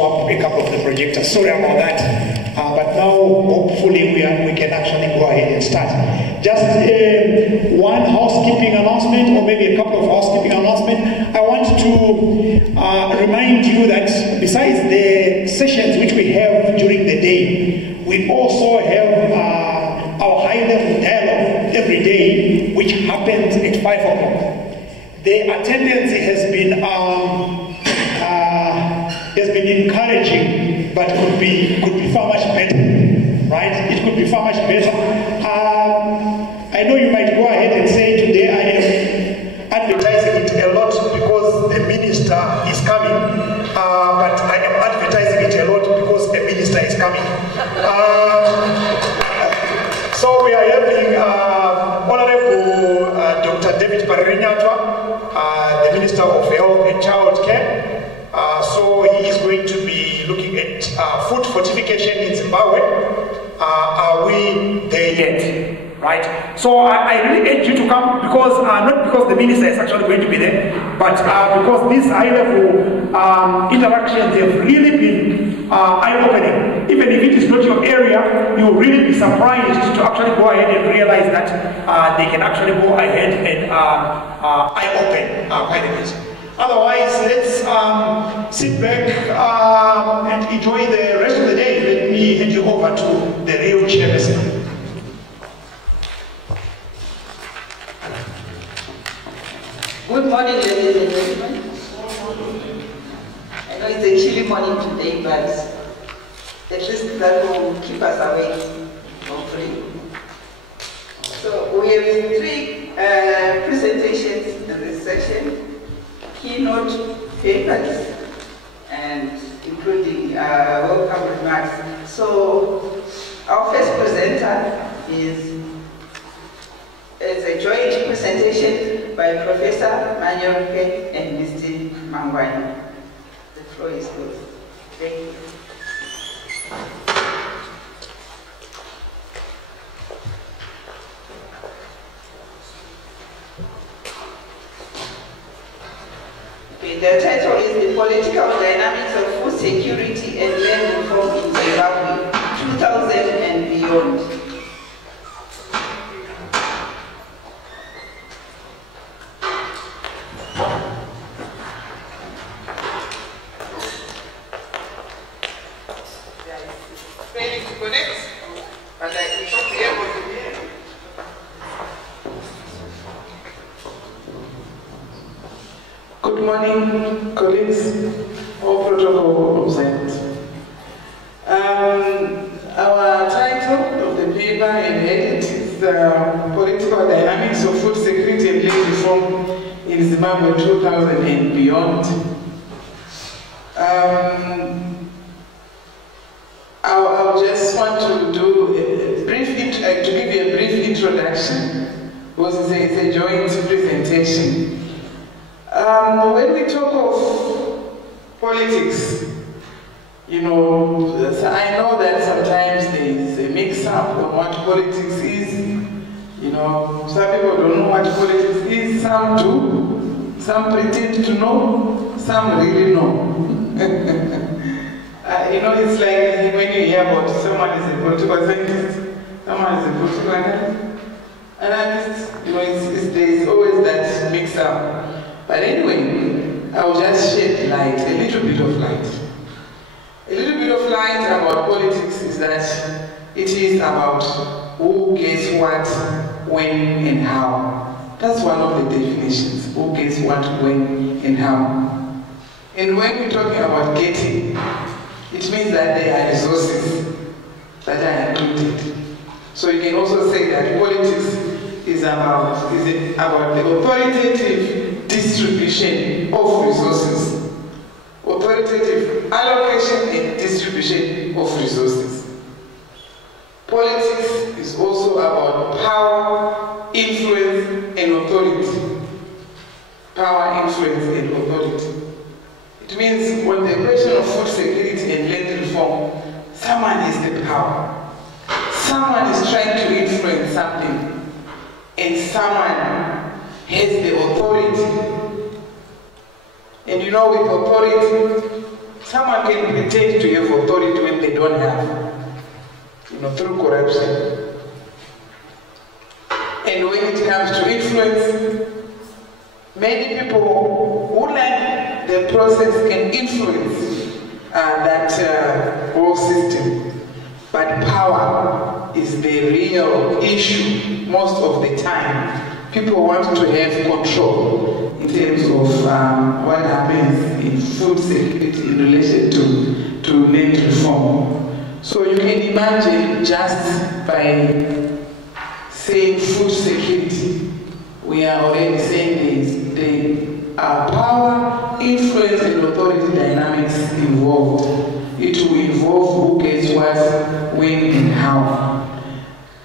swap a couple of the projectors. Sorry about that. But now, hopefully, we can actually go ahead and start. Just one housekeeping announcement, or maybe a couple of housekeeping announcements. I want to remind you that besides the sessions which we have during the day, we also have our high-level dialogue every day, which happens at 5 o'clock. The attendance has been encouraging, but could be far much better, right? It could be far much better. I know you might go ahead and say today I am advertising it a lot because the minister is coming, but I am advertising it a lot because the minister is coming. So we are having Honorable Dr. David Paririnyatwa, the Minister of Health and Child Care. So he is going to be looking at food fortification in Zimbabwe. Are we there yet? Right? So I really urge you to come because, not because the minister is actually going to be there, but because these high-level interactions have really been eye-opening. Even if it is not your area, you'll really be surprised to actually go ahead and realize that they can actually go ahead and eye-open quite a bit. Otherwise, let's sit back and enjoy the rest of the day. Let me hand you over to the real chairperson. Good morning, ladies and gentlemen. I know it's a chilly morning today, but at least that will keep us awake, hopefully. So we have 3 presentations in this session. Keynote papers, and including welcome remarks. So our first presenter is a joint presentation by Professor MANYERUKE and Mr. Mangwani. The floor is yours. Thank you. The title is The Political Dynamics of Food Security and Land Reform in Zimbabwe, 2000 and Beyond. Failing to connect, but I should be able to hear. Good morning, colleagues, all protocol observed. Our title of the paper and heading is Political Dynamics of Food Security and Land Reform in Zimbabwe 2000 and Beyond. I just want to do a brief, to give you a brief introduction, because it's a joint presentation. When we talk of politics, you know, I know that sometimes there is a mix-up on what politics is. You know, some people don't know what politics is, some do, some pretend to know, some really know. You know, it's like when you hear about someone is a political scientist, someone is a political analyst, you know, there's always that mix-up. But anyway, I'll just shed light, a little bit of light. A little bit of light about politics is that it is about who gets what, when, and how. That's one of the definitions, who gets what, when, and how. And when we're talking about getting, it means that there are resources that are included. So you can also say that politics is about the authoritative distribution of resources, authoritative allocation and distribution of resources. Politics is also about power, influence, and authority. Power, influence, and authority. It means when the question of food security and land reform, someone has the power. Someone is trying to influence something, and someone has the authority. And you know, with authority, someone can pretend to have authority when they don't have, through corruption. And when it comes to influence, many people who like the process can influence that whole system. But power is the real issue most of the time. People want to have control in terms of what happens in food security in relation to net reform. So you can imagine, just by saying food security, we are already saying there are power, influence, and authority dynamics involved. It will involve who gets what, when, and how.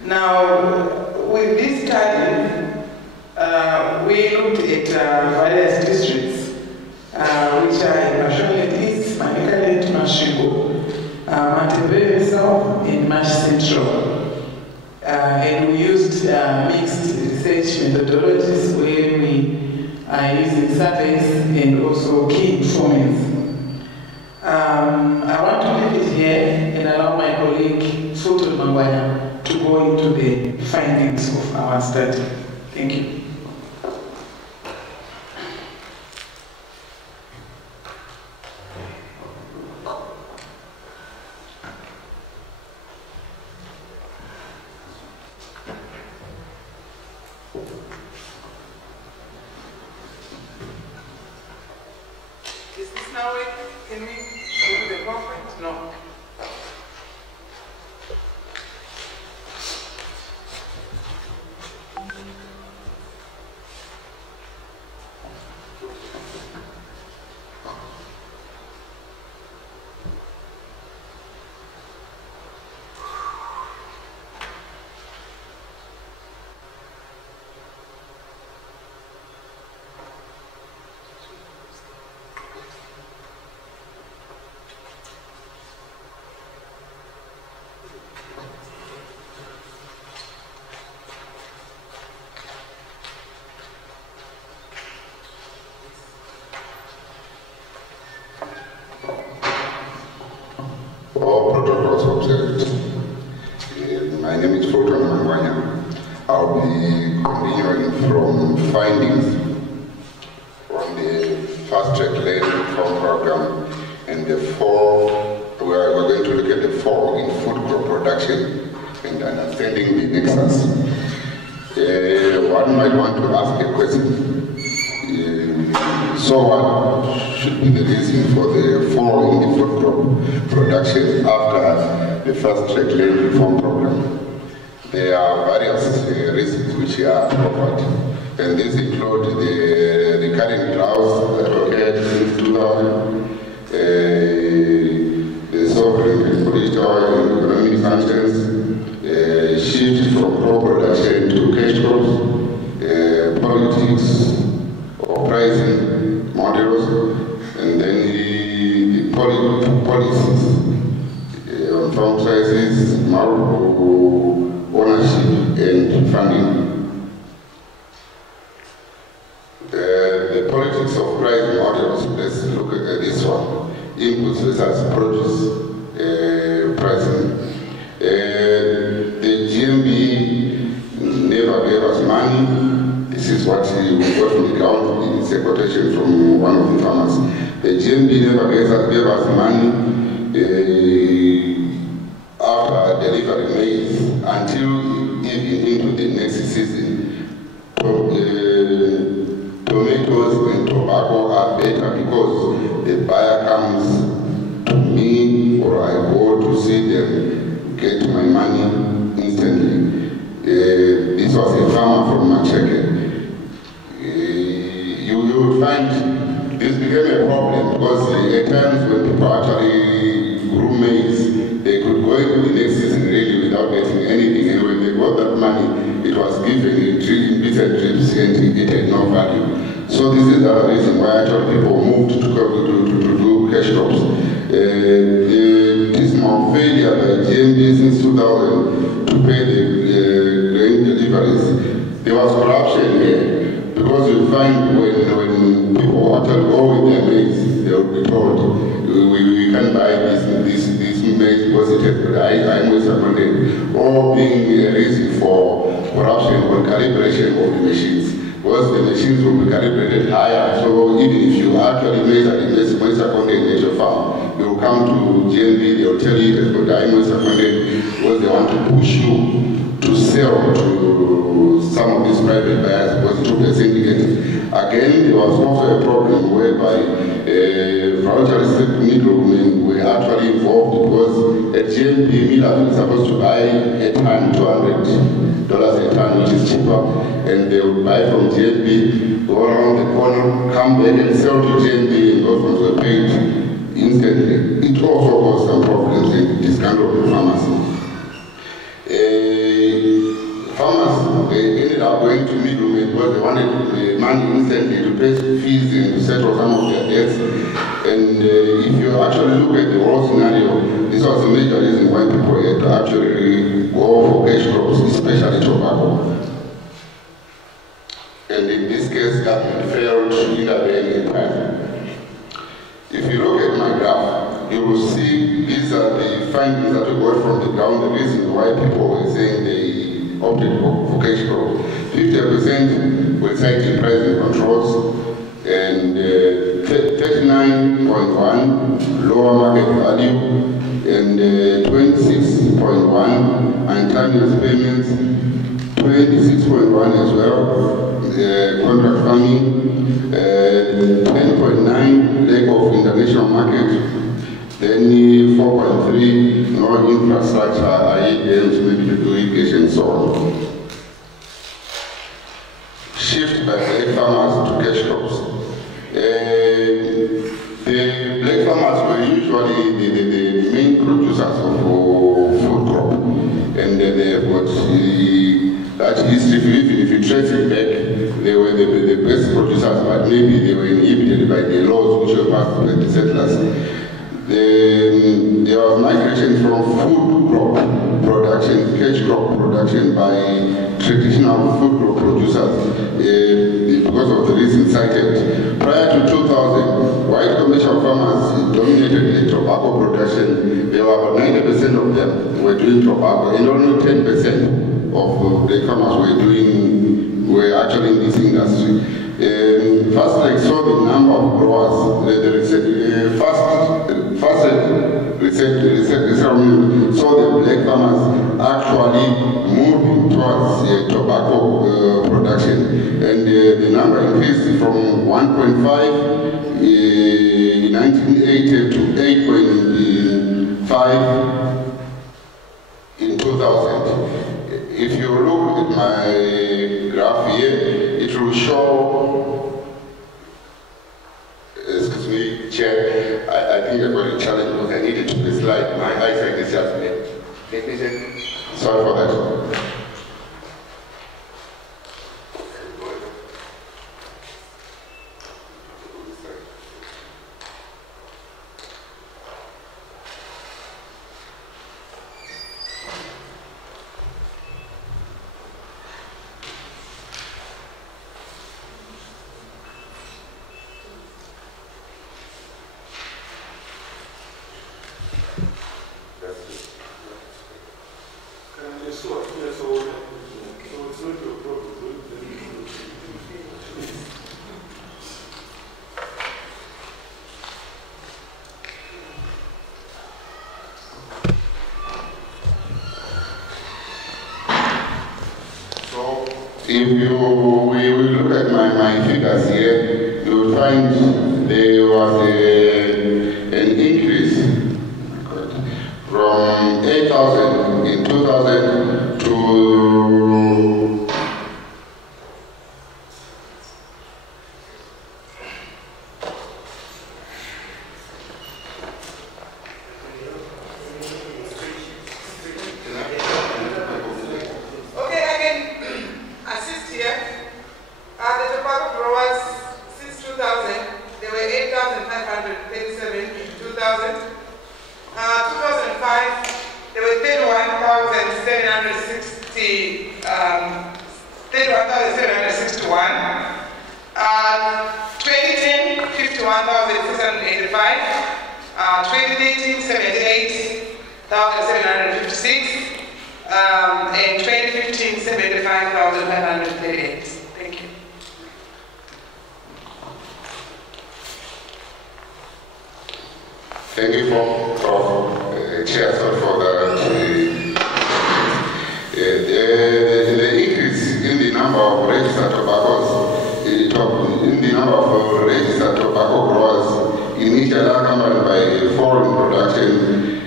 Now, with this study, we looked at various districts, which are Mashonaland East, MANYERUKE, Mashingo, MPEPEREKI South, and Mash Central. And we used mixed research methodologies where we are using surveys and also key informants. I want to leave it here and allow my colleague Futu Mangwanya to go into the findings of our study. Thank you. Is this now it? Can we go to the conference? No. All protocols observed. My name is Futu Mangwanya. I'll be continuing from findings on the fast track lane reform program and the we're going to look at the fall in food crop production and understanding the nexus. One might want to ask a question. So what should be the reason for the fall in the food crop production after the fast track lane reform program? There are various reasons which are offered, and these include the recurring droughts that occurred since 2000, the sovereign and political and economic sanctions, shift from crop production to cash crops, politics or pricing models, and then the policies on farm sizes, market ownership and funding. The politics of price models, let's look at this one. Inputs versus produce pricing. The GMB never gave us money. This is what we got from the ground. It's a quotation from one of the farmers. The GMB never gave us money after delivering maize until even into the next season. Tomatoes and tobacco are better because the buyer comes to me or I go to see them, get my money instantly. This was a farmer from Macheke. You will find this became a problem because at times when people actually grew maize, they could go into the next season really without getting anything. And when they got that money, it was given in bitter drips and it had no value. So this is the other reason why actually people moved to do cash crops. This more failure by GMB since 2000 to pay the grain deliveries, there was corruption here. Because you find when people actually go with their maize, they will be told, we the IMOSA content, or being a reason for corruption or calibration of the machines. Because the machines will be calibrated higher, so even if you actually measure the moisture content at your farm, you will come to GNB, they will tell you that the high moisture content because they want to push you to sell to some of these private buyers because it took a syndicate. Again, there was also a problem whereby voluntary middlemen were actually involved because at GNB, millers were supposed to buy a ton, $200 a ton, which is cheaper, and they would buy from GNB, go around the corner, come back and sell to GNB, and those ones were paid instantly. It also caused some problems in this kind of farmers. Farmers, they ended up going to middlemen because they wanted money instantly to pay fees and to settle some of their debts. And if you actually look at the whole scenario, this was a major reason why people had to actually go for cash crops, especially tobacco. And in this case, government failed to intervene in time. If you look at my graph, you will see these are the findings that we got from the ground, the reason why people were saying they opted for cash crop. 50% were citing pricing controls, and 39.1 lower market value, and 26.1 untimely payments, 26.1 as well, contract farming, 10.9 lack of international market, then 4.3 no infrastructure, i.e. dams, maybe to do irrigation and so on. Shift by black farmers to cash crops. The black farmers were usually the main producers of food crop, and they have got that history. Even if you trace it back, they were the best producers, but maybe they were inhibited by the laws which were passed by the settlers. There was migration from food crop production, cash crop production by traditional food crop producers because of the reasons cited. Prior to 2000, white commercial farmers dominated the tobacco production. There were about 90% of them were doing tobacco, and only 10% of the farmers were actually in this industry. First, like, saw the number of growers. Saw the black farmers actually moving towards tobacco production, and the number increased from 1.5 in 1980 to 8.5 in 2000. If you look at my graph here, it will show, excuse me, Chair, I think I've got a challenge because I needed to be slide. My eyesight is just me. Sorry for that. If you look at my figures here, you will find there was an increase from 8,000 in 2000 to 75,756. In 2015, 75,538. Thank you. Thank you, Prof. Chair, for the increase in the number of registered tobaccos, in the number of registered tobacco growers, initially accompanied by foreign production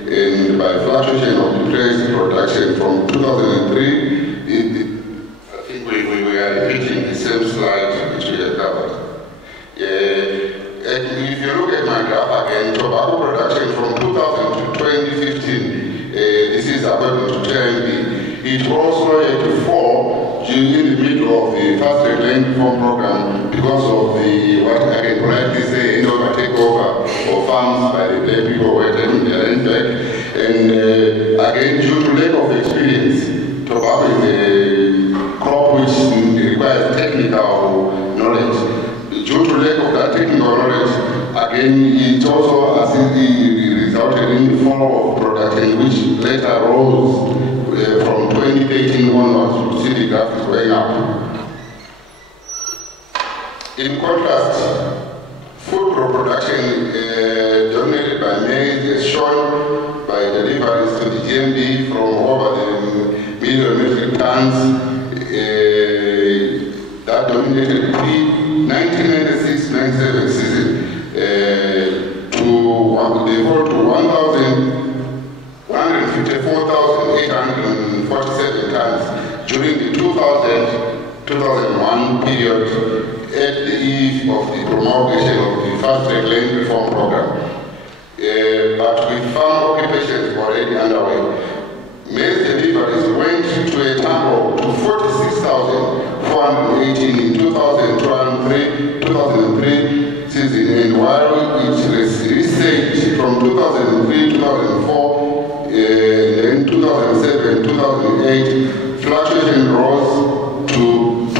and by fluctuation of the price production from 2003. I think we are repeating the same slide which we have covered. If you look at my graph again, tobacco production from 2000 to 2015, this is according to TMB, it was slow to fall in the middle of the fast land reform program because of the, what I can politely say, takeover of farms by the black people who were taking their land back. And again, due to lack of experience, tobacco is a crop which requires technical knowledge. Due to lack of that technical knowledge, again, it also resulted in the fall of production, which later rose from 2018 onwards. You see the graph is going up. In contrast, food production dominated by maize is shown by deliveries to the GMB from over the million metric tons that dominated the 1996-97 season to 154,847 tons during the 2000-2001 period at the eve of the promulgation of the fast-track land reform program. But with farm occupations already underway, maize deliveries went to a total of 46,418 in 2003 season, and while it restaged from 2003-2004, then 2007-2008, fluctuation rose to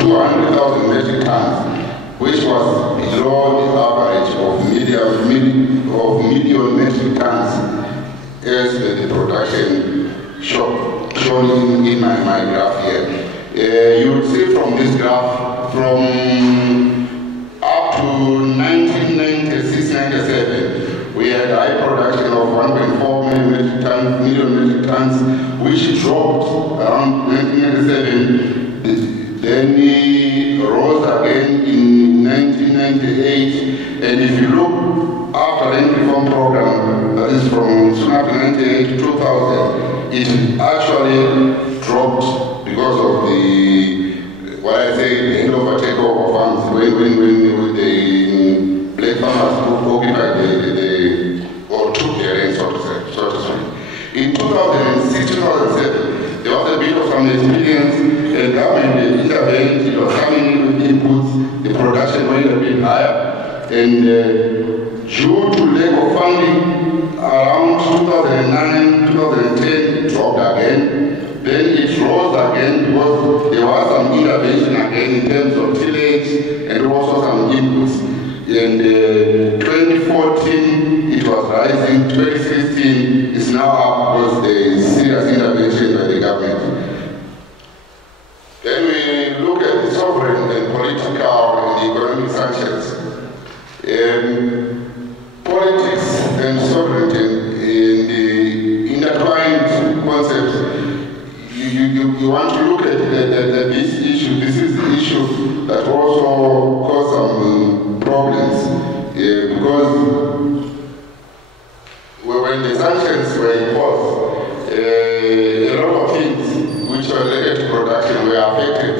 200,000 metric tons, which was below the average of median metric tons as the production shown in my graph here. You will see from this graph, from up to 1996-97, we had high production of 1.4 million metric tons, which dropped around 1997. Then it rose again in 1998, and if you look after the reform program, that is from 1998 to 2000, it actually dropped because of the, what I say, the handover takeover farms, when the black farmers occupied or took their land, so to speak. In 2006-2007, there was a bit of some experience, and government intervened, it was coming in with inputs, the production went a bit higher, and due to lack of funding, around 2009-2010, it dropped again. Then it rose again because there was some intervention again in terms of tillage and also some inputs. And 2014, it was rising. 2016 is now up because there is serious intervention by the government. Then we look at the sovereign and political and economic sanctions. Politics and sovereignty in the intertwined concepts. You want to look at this issue. This is the issue that also caused some problems because when the sanctions were imposed, a lot of things which were related to production were affected.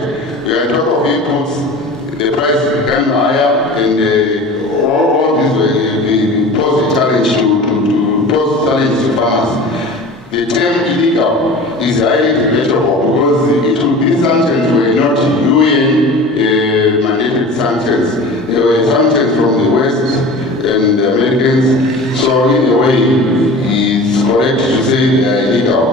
We are on top of inputs, the price became higher, and all these were posed a challenge to farmers. The term illegal is highly debatable because these sanctions were not UN mandated sanctions. They were sanctions from the West and the Americans. So in a way, it's correct to say they are illegal.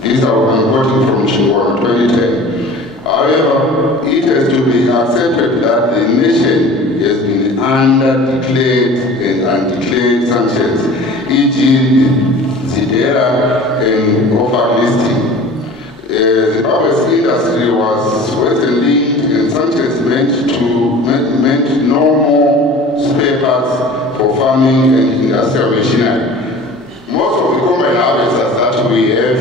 These are I'm quoting from 2010. However, it has to be accepted that the nation has been under declared and undeclared sanctions, e.g. data and offer listing. Zimbabwe's industry was Western linked and sanctions meant no more spare parts for farming and industrial machinery. Most of the combine harvesters that we have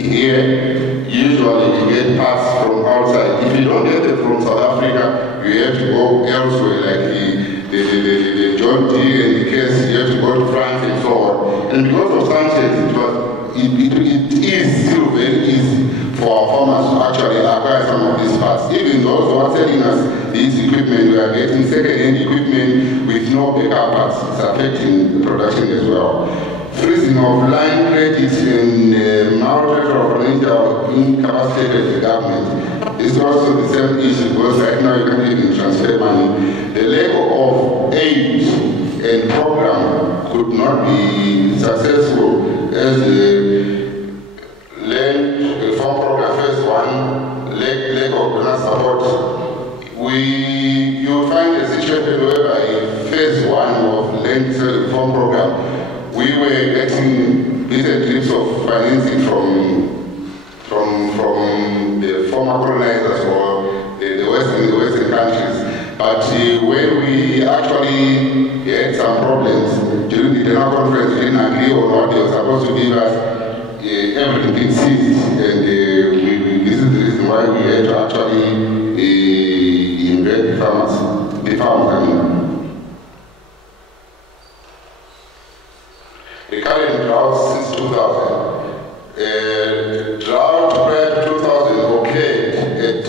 here, usually we get parts from outside. If you don't get them from South Africa, you have to go elsewhere, like the John Deere and the case, you have to go to France and so on. And because of sanctions, it is still very easy for our farmers to actually acquire some of these parts. Even those who are selling us this equipment, we are getting second-hand equipment with no backup parts. It's affecting the production as well. Freezing of line credits and maltreatment of financial incapacitated the government. It's also the same issue because right now you can't even transfer money. The level of aid and program could not be successful as the land farm program phase one leg of donor support. You find a situation whereby phase one of land farm program, we were getting little drips of financing from the former colonizers or the Western countries. But when we actually had some problems during the general conference, we didn't agree on what they were supposed to give us, everything ceased, and this is the reason why we had to actually invest the farmers. The current drought since 2000. Drought prior to 2000 occurred at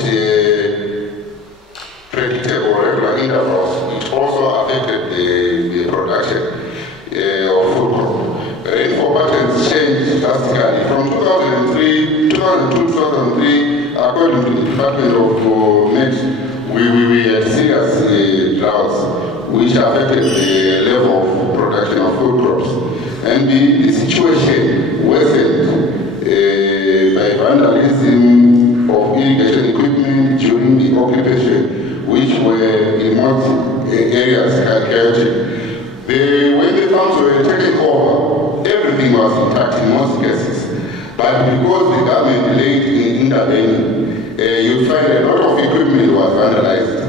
predictable regular intervals. It also affected the production of food crop. Rainfall patterns changed drastically from 2002, 2003, according to the Department of Met, we had serious droughts which affected the level of production of food crops. And the situation worsened by vandalism of irrigation equipment during the occupation, which were in most areas chaotic. When the farms were taken over, everything was intact in most cases. But because the government delayed in intervening, you find a lot of equipment was vandalized.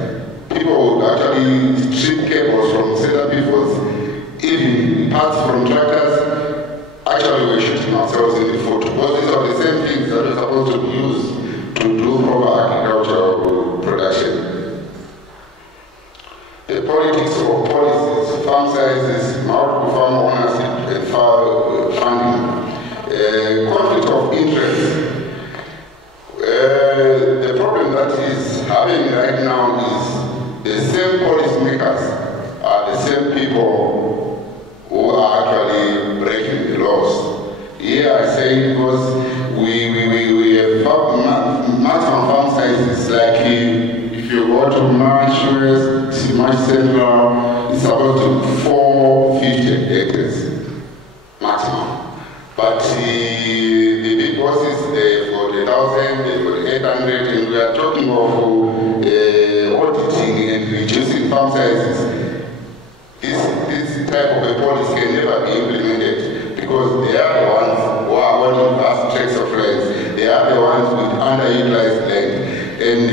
People would actually strip cables from cellar pivots, even parts from tractors. Actually, we're shooting ourselves in the foot because these are the same things that we're supposed to use to do proper agricultural production. The politics of policies, farm sizes, multiple farm ownership, and funding. Conflict of interest. The problem that is happening right now is the same policymakers are the same people who are actually breaking the laws. Here I say because we have maximum farm sizes, like if you go to March West, March Central, it's about 450 acres maximum. But the big bosses, they've got 1,000, they've got 800, and we are talking of auditing and reducing farm sizes. This type of a policy can never be implemented because they are the ones who are owning vast tracts of land. They are the ones with underutilized land. And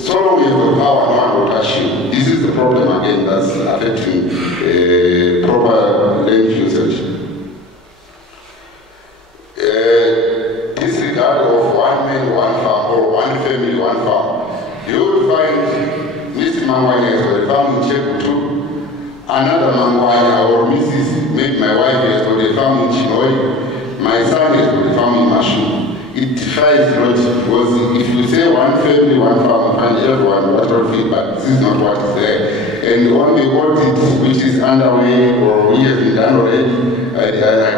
so long as the power, no one will touch you. This is the problem again that's affecting proper land usage. Disregard of one man, one farm, or one family, one farm. You will find Mr. Mangwanya has got a farm in Chekutu, another Mangwanya or Mrs. maybe my wife has got a farm in Chinoi, my son has got a farm in Mashu. It defies logic because if you say one family, one farm, find everyone natural feed, but this is not what is there. And on the audit which is underway or we have been done already, I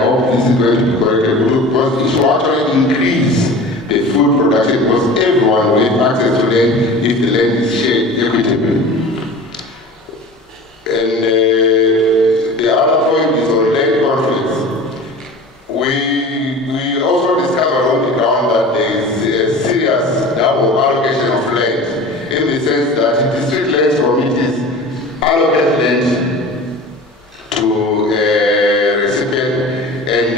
hope this is going to be corrected because it will actually increase the food production because everyone will have access to land if the land is shared equitably. And the other point is on land conflicts. We also discovered on the ground that there is a serious double allocation of land in the sense that district land committees allocate land to recipient and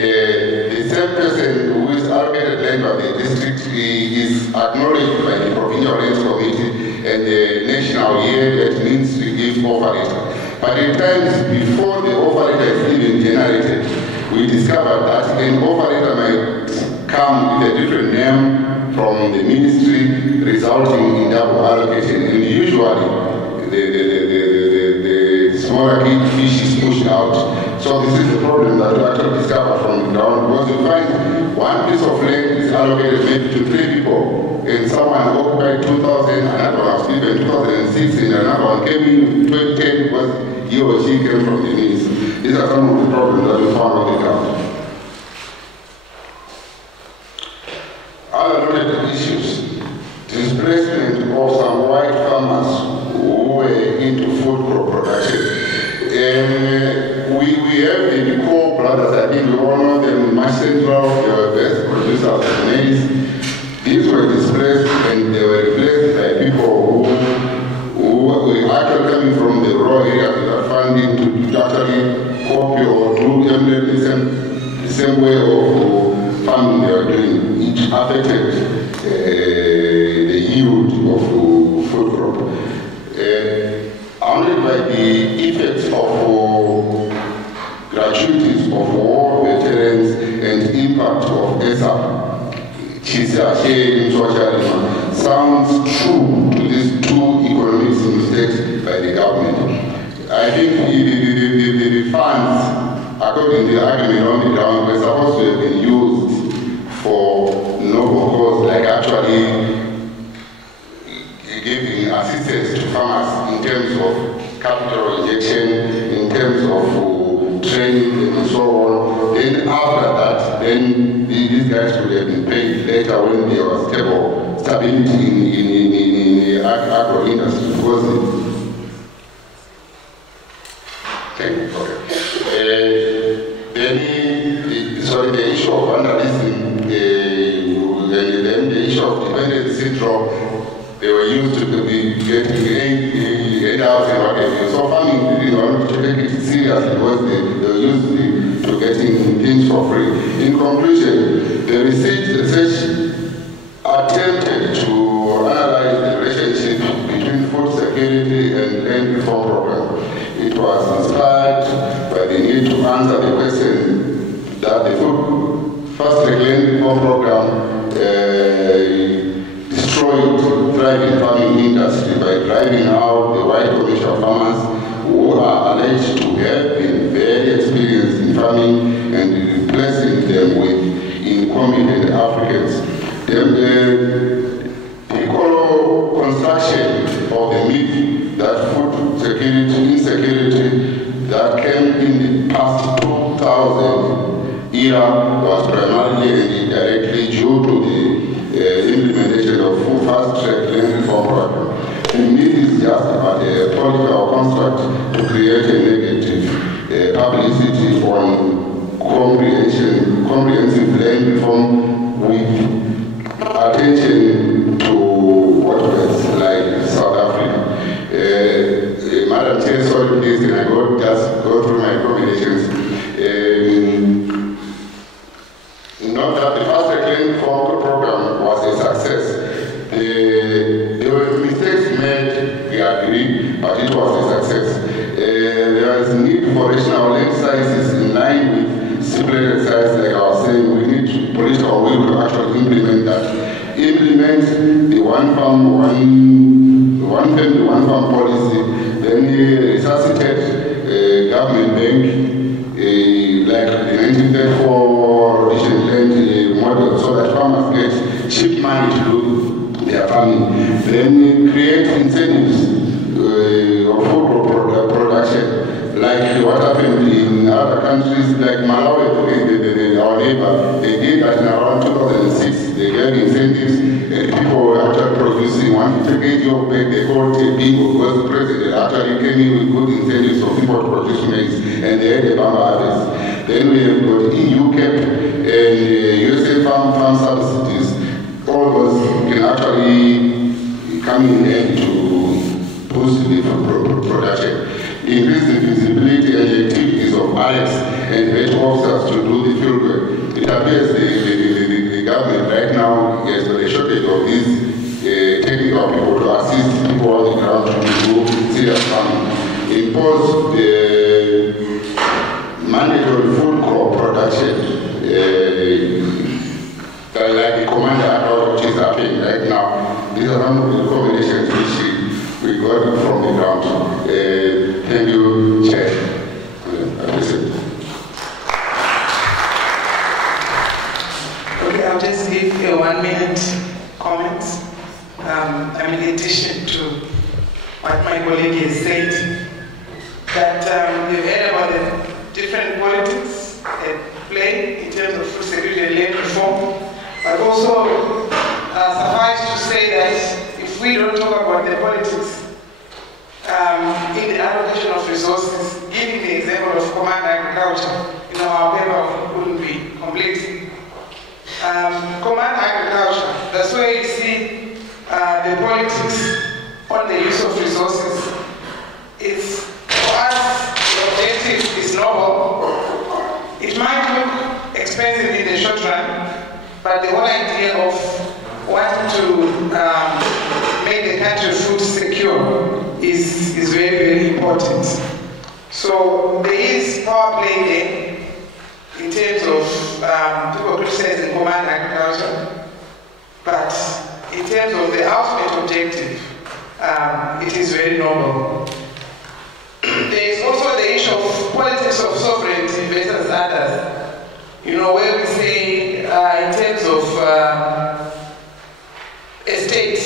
acknowledged by the Provincial Rates Committee and the national year that means to give operator. But at times before the operator is even generated, we discovered that an operator might come with a different name from the ministry, resulting in double allocation. And usually the smaller fish is pushed out. So this is the problem that we actually discovered from the ground, because you find one piece of land is allocated maybe to 3 people, and someone occupied 2,000, another one was given 2006, and another one came in 2010 because he or she came from the ministry. These are some of the problems that we found on the ground. Other related issues: displacement of some white farmers who were into food crop production. We have the core brothers, I think we all know them, much central, they were best producers of maize. These were displaced and they were replaced by people who were actually coming from the raw areas without funding to actually copy or do emulate the same way of farming they were doing. It affected the yield of food crop. Only by the effects of gratuities of war veterans and impact of ESA, sounds true to these 2 economic mistakes by the government. I think the funds, according to the argument on the ground, were supposed to have been used for noble cause, like actually giving assistance to farmers in terms of capital injection, in terms of training and so on. Then after that, then these guys would have been paid later when there was stability in the agro industry. Then the issue of vandalism and then the issue of dependency syndrome. They were used to be getting aid out and what have you. So farming didn't want to take it seriously because they were used to getting things for free. In conclusion, the research attempted to analyze the relationship between food security and land reform program. It was inspired by the need to answer the question that the first land reform program destroyed thriving farming industry by driving out the white commercial farmers who are alleged to have been very experienced in farming and replacing them with incompetent Africans. The equal construction of the myth that food security, insecurity that came in the past 2000 era was primarily and indirectly due to the implementation of food fast-track land reform program. The myth is just about a political construct to create a negative publicity on comprehensive land reform with attention to what was like South Africa. Madam Chair, sorry please, can I just go through my recommendations? Not that the fast-track land reform program was a success. There were mistakes made, we agree, but it was a success. There is need for rational exercises in line with simple exercises, like I was saying. We need political will to actually implement that. Implement the one family, one farm policy, then resuscitate government bank, like the 1934 Rhodesian land model, so that farmers get cheap money to do their farming. Then create incentives of food production, like what happened in other countries like Malawi, our neighbor. They did that in around 2006. They gave incentives and people were actually producing 150 kg of bag. They called it bingo because the president actually came in with good incentives for people to produce maize, and they had a bumper harvest. Then we have got EU CAP and USA farm subsidies. All those can actually come in hand to boost the food production. Increase the visibility and activities of ALEX and vet officers to do the field work. It appears the government right now has got a shortage of these technical people to assist people on the ground to do serious farming. Impose mandatory food crop production, like the commander about which is happening right now. These are some of the recommendations which we got from the ground. Thank you, Chair. Okay, I'll just give a 1 minute comment. In addition to what my colleague has said, that we've heard about the different politics at play in terms of food security and land reform, but also suffice to say that if we don't talk about the politics in the allocation of resources, giving the example of command agriculture, our paper wouldn't be complete. Command agriculture, that's where you see the politics on the use of resources. It's, for us, the objective is noble. It might look expensive in the short run, but the whole idea of wanting to make the country food secure is very, very important. So there is power play there in terms of people criticizing command agriculture, but in terms of the ultimate objective, it is very noble. There is also the issue of politics of sovereignty versus others. Where we say in terms of a state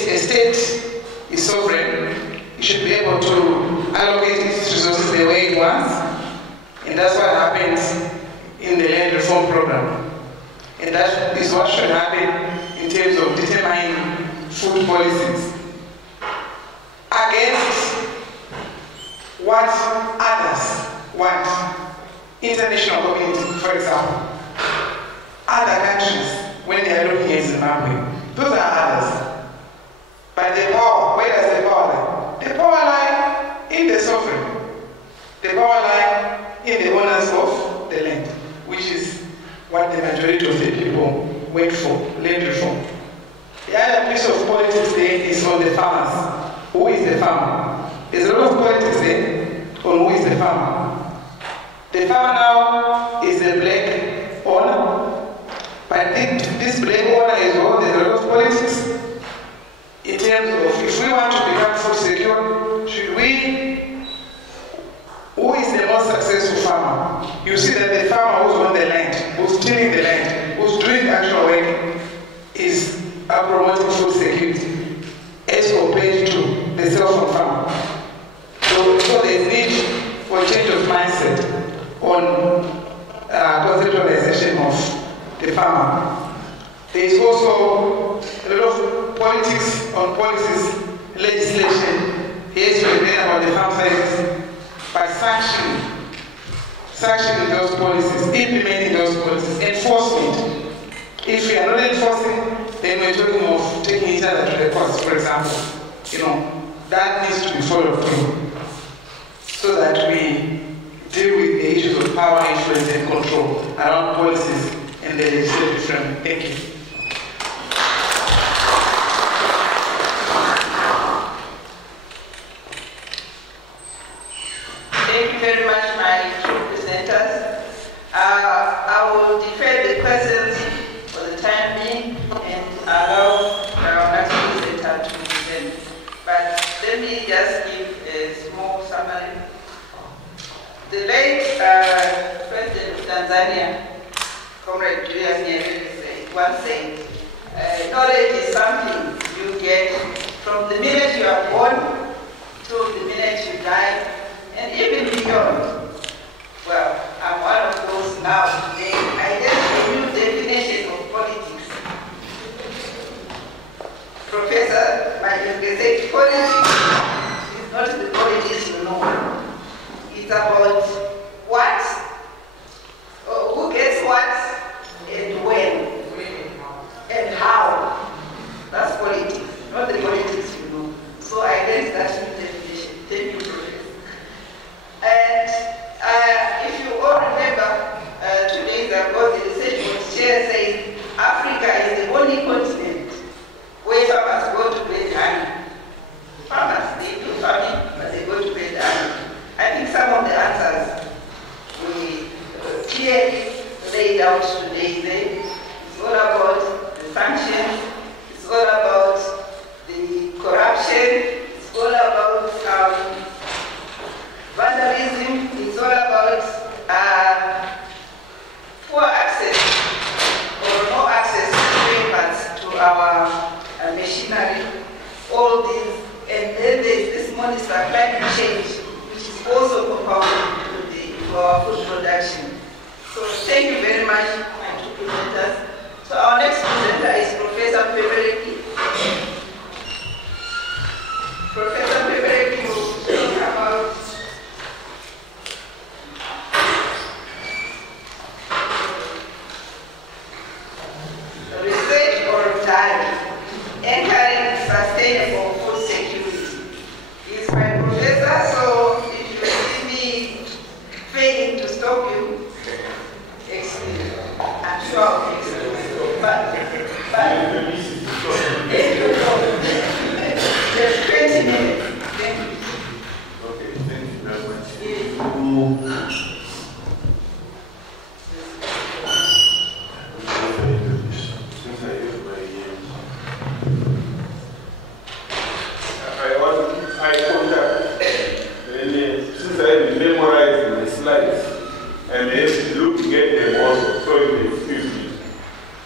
is sovereign, it should be able to allocate its resources the way it wants, and that's what happens in the land reform program. And that is what should happen in terms of determining food policies against what others want. International community, for example. Other countries, when they are looking at Zimbabwe, those are others. But the power, where does the power lie? The power lie in the sovereign. The power lie in the owners of the land, which is what the majority of the people went for, land reform. The other piece of politics there is on the farmers. Who is the farmer? There's a lot of politics there on who is the farmer. The farmer now is the black owner, but this black owner as well, there's a lot of politics in terms of if we want to become food secure, who is the most successful farmer? You see that the farmer who's on the land, who's tilling the land, who's doing the actual work, is promoting food security as compared to the cell-phone farmer. So there's need for change of mindset on conceptualization of the farmer. There is also a lot of politics on policies, legislation. Yes, we're there about the farm services, but sanctioning those policies, implementing those policies, enforcement. If we are not enforcing, then we're talking of taking each other to the courts, for example. That needs to be followed through so that we deal with the issues of power, influence, and control around policies and the legislative framework. Thank you. Thank you very much, my two presenters. I will defer the questions for the time being and allow our next presenter to present. But let me just give a small summary. The late President of Tanzania, Comrade Julius Nyerere, once said, knowledge is something you get from the minute you are born to the minute you die, and even beyond. Well, I'm one of those now today. I guess a new definition of politics. Professor MANYERUKE said politics is not the politics you know. It's about what, who gets what, and when, and how. That's politics, not the politics you know. So I guess that's the definition. Thank you, Professor. And if you all remember, 2 days ago, the research was chair saying Africa is stay there. It's all about the sanctions. It's all about the corruption. It's all about vandalism. It's all about poor access or no access to our machinery. All these, and then there's this monster climate change, which is also compounding to our food production. So thank you very much, my two presenters. So our next presenter is Professor MPEPEREKI. Professor MPEPEREKI will talk about research or die, anchoring sustainable food security. He's my professor, so if you see me failing to stop you, excuse me. I'm sure I'll fix it. But there's 20 minutes. Thank you. Okay, thank you very much. Since I use my eye contact, since I memorized my slides, I may have to look to get them also, so you may excuse me.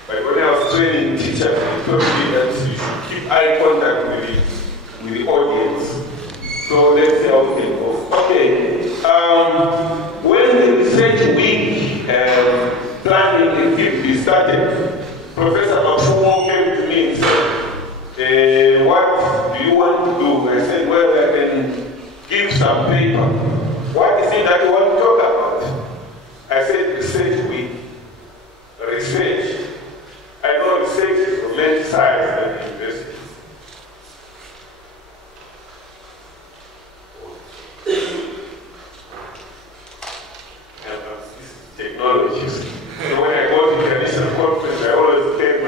But when I was training teachers, they told me that you should keep eye contact with the audience. So let's see how we can go. Okay. When the research week planning activity started, Professor Mafumo came to me and said, what do you want to do? I said, well, I can give some paper. What is it that you want to talk about? I said, research week. Research. I know research is romanticized at universities. Technologies. So when I go to the international conference, I always take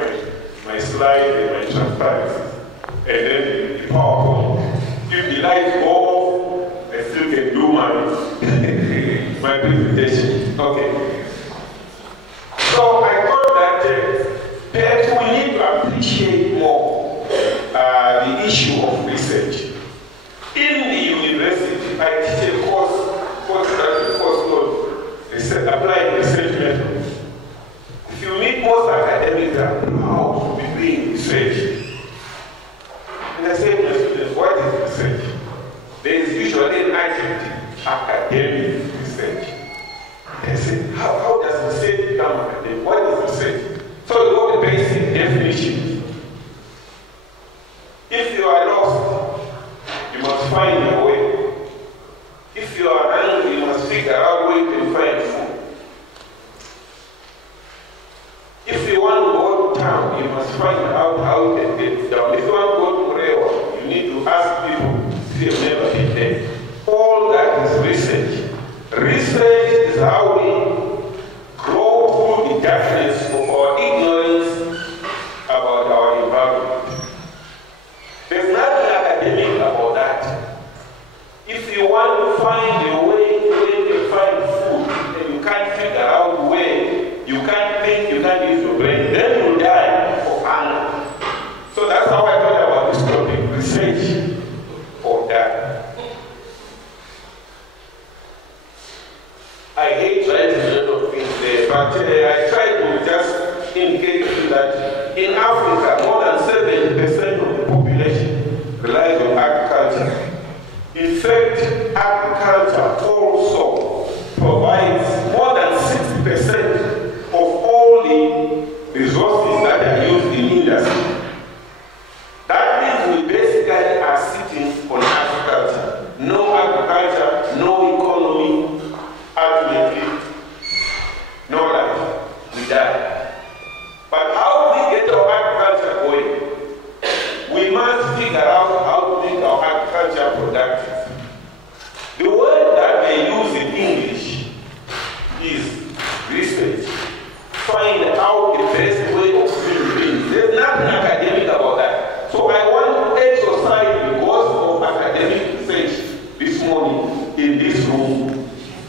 my slides and my transparencies. And then the PowerPoint. If the lights go off, I still can do my presentation. Okay. So I thought that perhaps we need to appreciate more the issue of research. In the university, I teach a course called Applied Research Methods. If you meet most academics that are proud to be doing research, and I say to my students, what is research? There is usually an adjective, academic research. They say, how does research become academic? What is research? So you know the basic definition. If you are lost, you must find your way. If you are hungry, you must figure out where you can find food. If you want to go to town, you must find out how you can get down. If you want to go to railway, you need to ask people if you've never been there. All that is research. Research is how we grow through the darkness of our ignorance about our environment. There's nothing academic about that. If you want to find a way to find food and you can't figure out where, you can't think, you can't use your brain, then you die of hunger. So that's how I thought about this topic, research for that. I hate writing a lot of things there, but I try to just indicate that in Africa, more than 70% of the population relies on agriculture. In fact, agriculture also provides more than 60% of all the resources that are used in industry. That means we basically are sitting on agriculture. No agriculture, no economy, ultimately, no life. We die. But how do we get our agriculture going? We must figure out how to make our agriculture productive. The word that they use in English is research. Find out the best way of doing things. There's nothing academic about that. So I want to exercise because of academic research this morning in this room.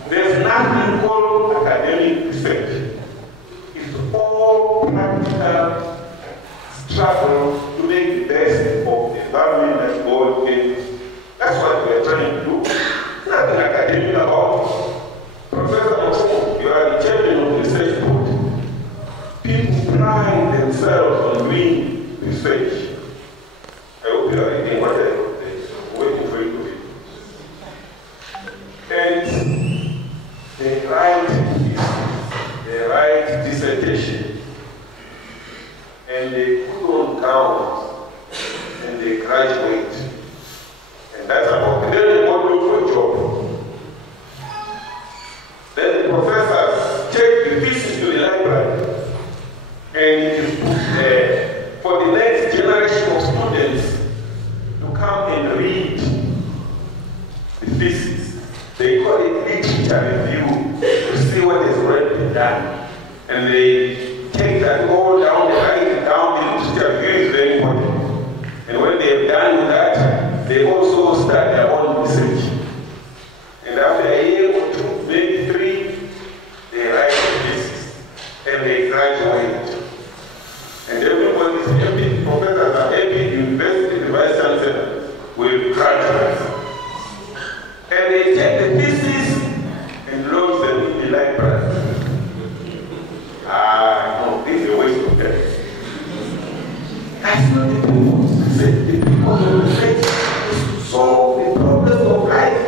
There's nothing called academic research. It's all research. I hope you are reading what I wrote there. I'm waiting for you to read. And they write dissertation, and they put on gowns, and they graduate. And that's about it. Then they go look for a job. Then the professors take the thesis to the library, and it is put there for the next generation of students to come and read the thesis. They call it literature review to see what has already been done. And they take that all down, they write it down. The literature review is very important. And when they have done with that, they also start their own research. And after a year or two, maybe 3, they write the thesis and they graduate. And everyone is happy, professors are happy, university, the vice chancellor will graduate. And they take the thesis and lodge them in the library. No, this is a waste of time. That's not the people. The people of the faith is to solve the problems of life,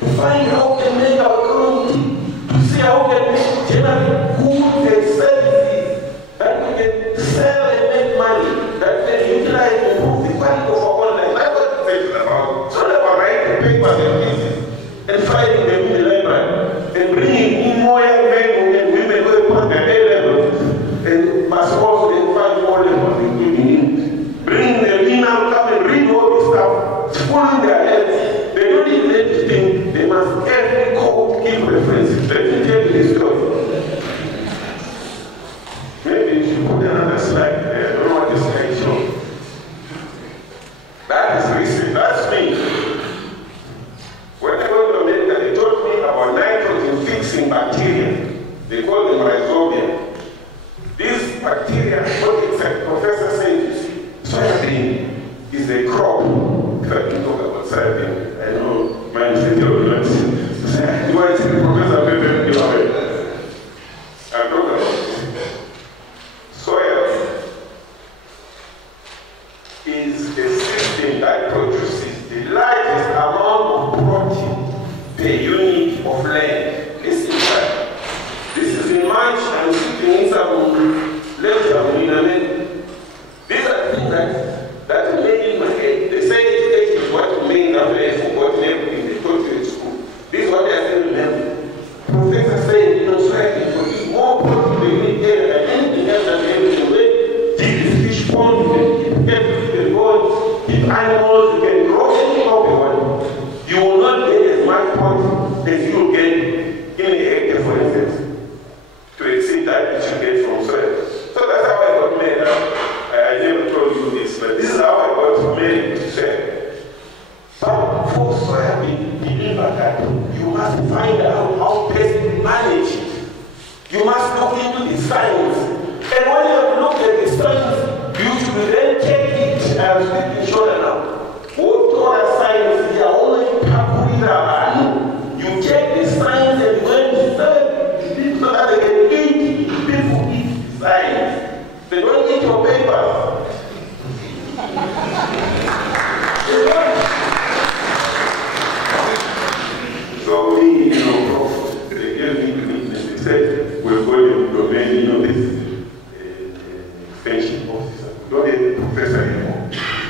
to find how we can make our community, to see how we can make generate goods and services that we can sell and make money, that we can utilize and improve the quality of our own life. That's what the faith is about. It's not about writing papers and theses and finding them in the library and bringing in more young men and women who have put their A-levels and must also then find more levels including English. Bringing them in and come and read all this stuff, pulling their heads. They don't need anything, they must every code give references. Let me tell you this story. Maybe you should put another slide there. I don't know what this slide shows. That is recent, that's me. When I went to America, they taught me about nitrogen fixing bacteria. They call them rhizobia. These bacteria, what the professor said, you see, soybean is a crop. If I can talk about soybean, I know my mistake will not. You want to see the professor very well. I'm talking about soya is a system that produces the largest amount of protein per unit of land. Listen to that. This is in March, I'm sitting in some lecture in America. These are things that made in my head. They say education is what made after they forgotten everything they taught you in school. This is what they are saying in memory. Professor said, soybean produces more protein per unit area than anything else that we have in the way. Deep fish pond, you can get everything going, keep animals, you can grow anything up you want. You will not get as much protein as you will get in a hectare, for instance, to exceed that which you get from soil. So that's how I got married. I never told you this, but this is how I got married to soil. But for soybean, deliver that, you must find out how best to manage it. You must look into the science. And when you have looked at the science, you should then take it and speak shoulder now. What other science here? Only you take the science and when you study so that they can eat, people eat science. They don't eat your papers. So we, PROF, they gave me the meeting. They said, we're going to domain, this extension officer. We don't need a professor anymore.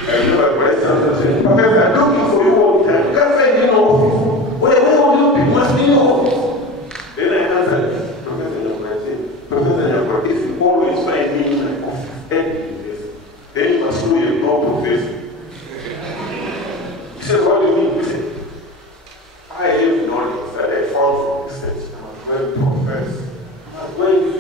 I remember when I started, Professor, I'm looking for you all the time. You can't find you in office. Where all you people must be in office. Then I answered, Professor Nyakwa, if you always find me in my office, then you must know you're not professor. He said, what do you mean? He said, I have knowledge that I found from research. I'm going to profess. I'm going to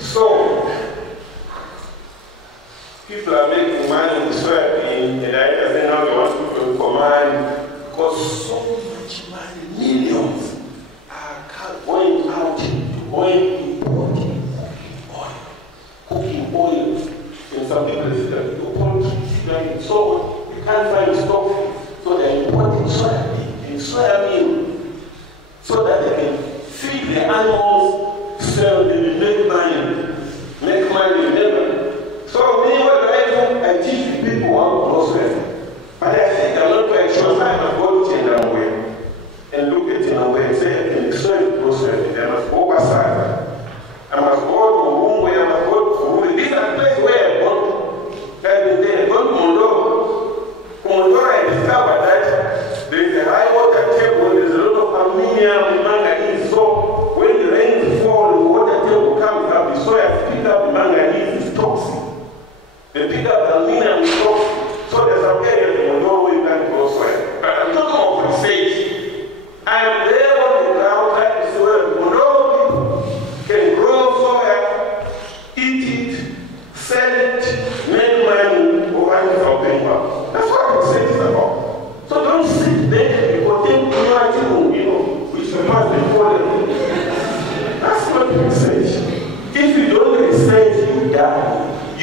So, people are making money in soybean, and I just now they want people to command because so much money, millions, are going out, going importing oil, cooking oil. In some places, so you can't find stock, so they're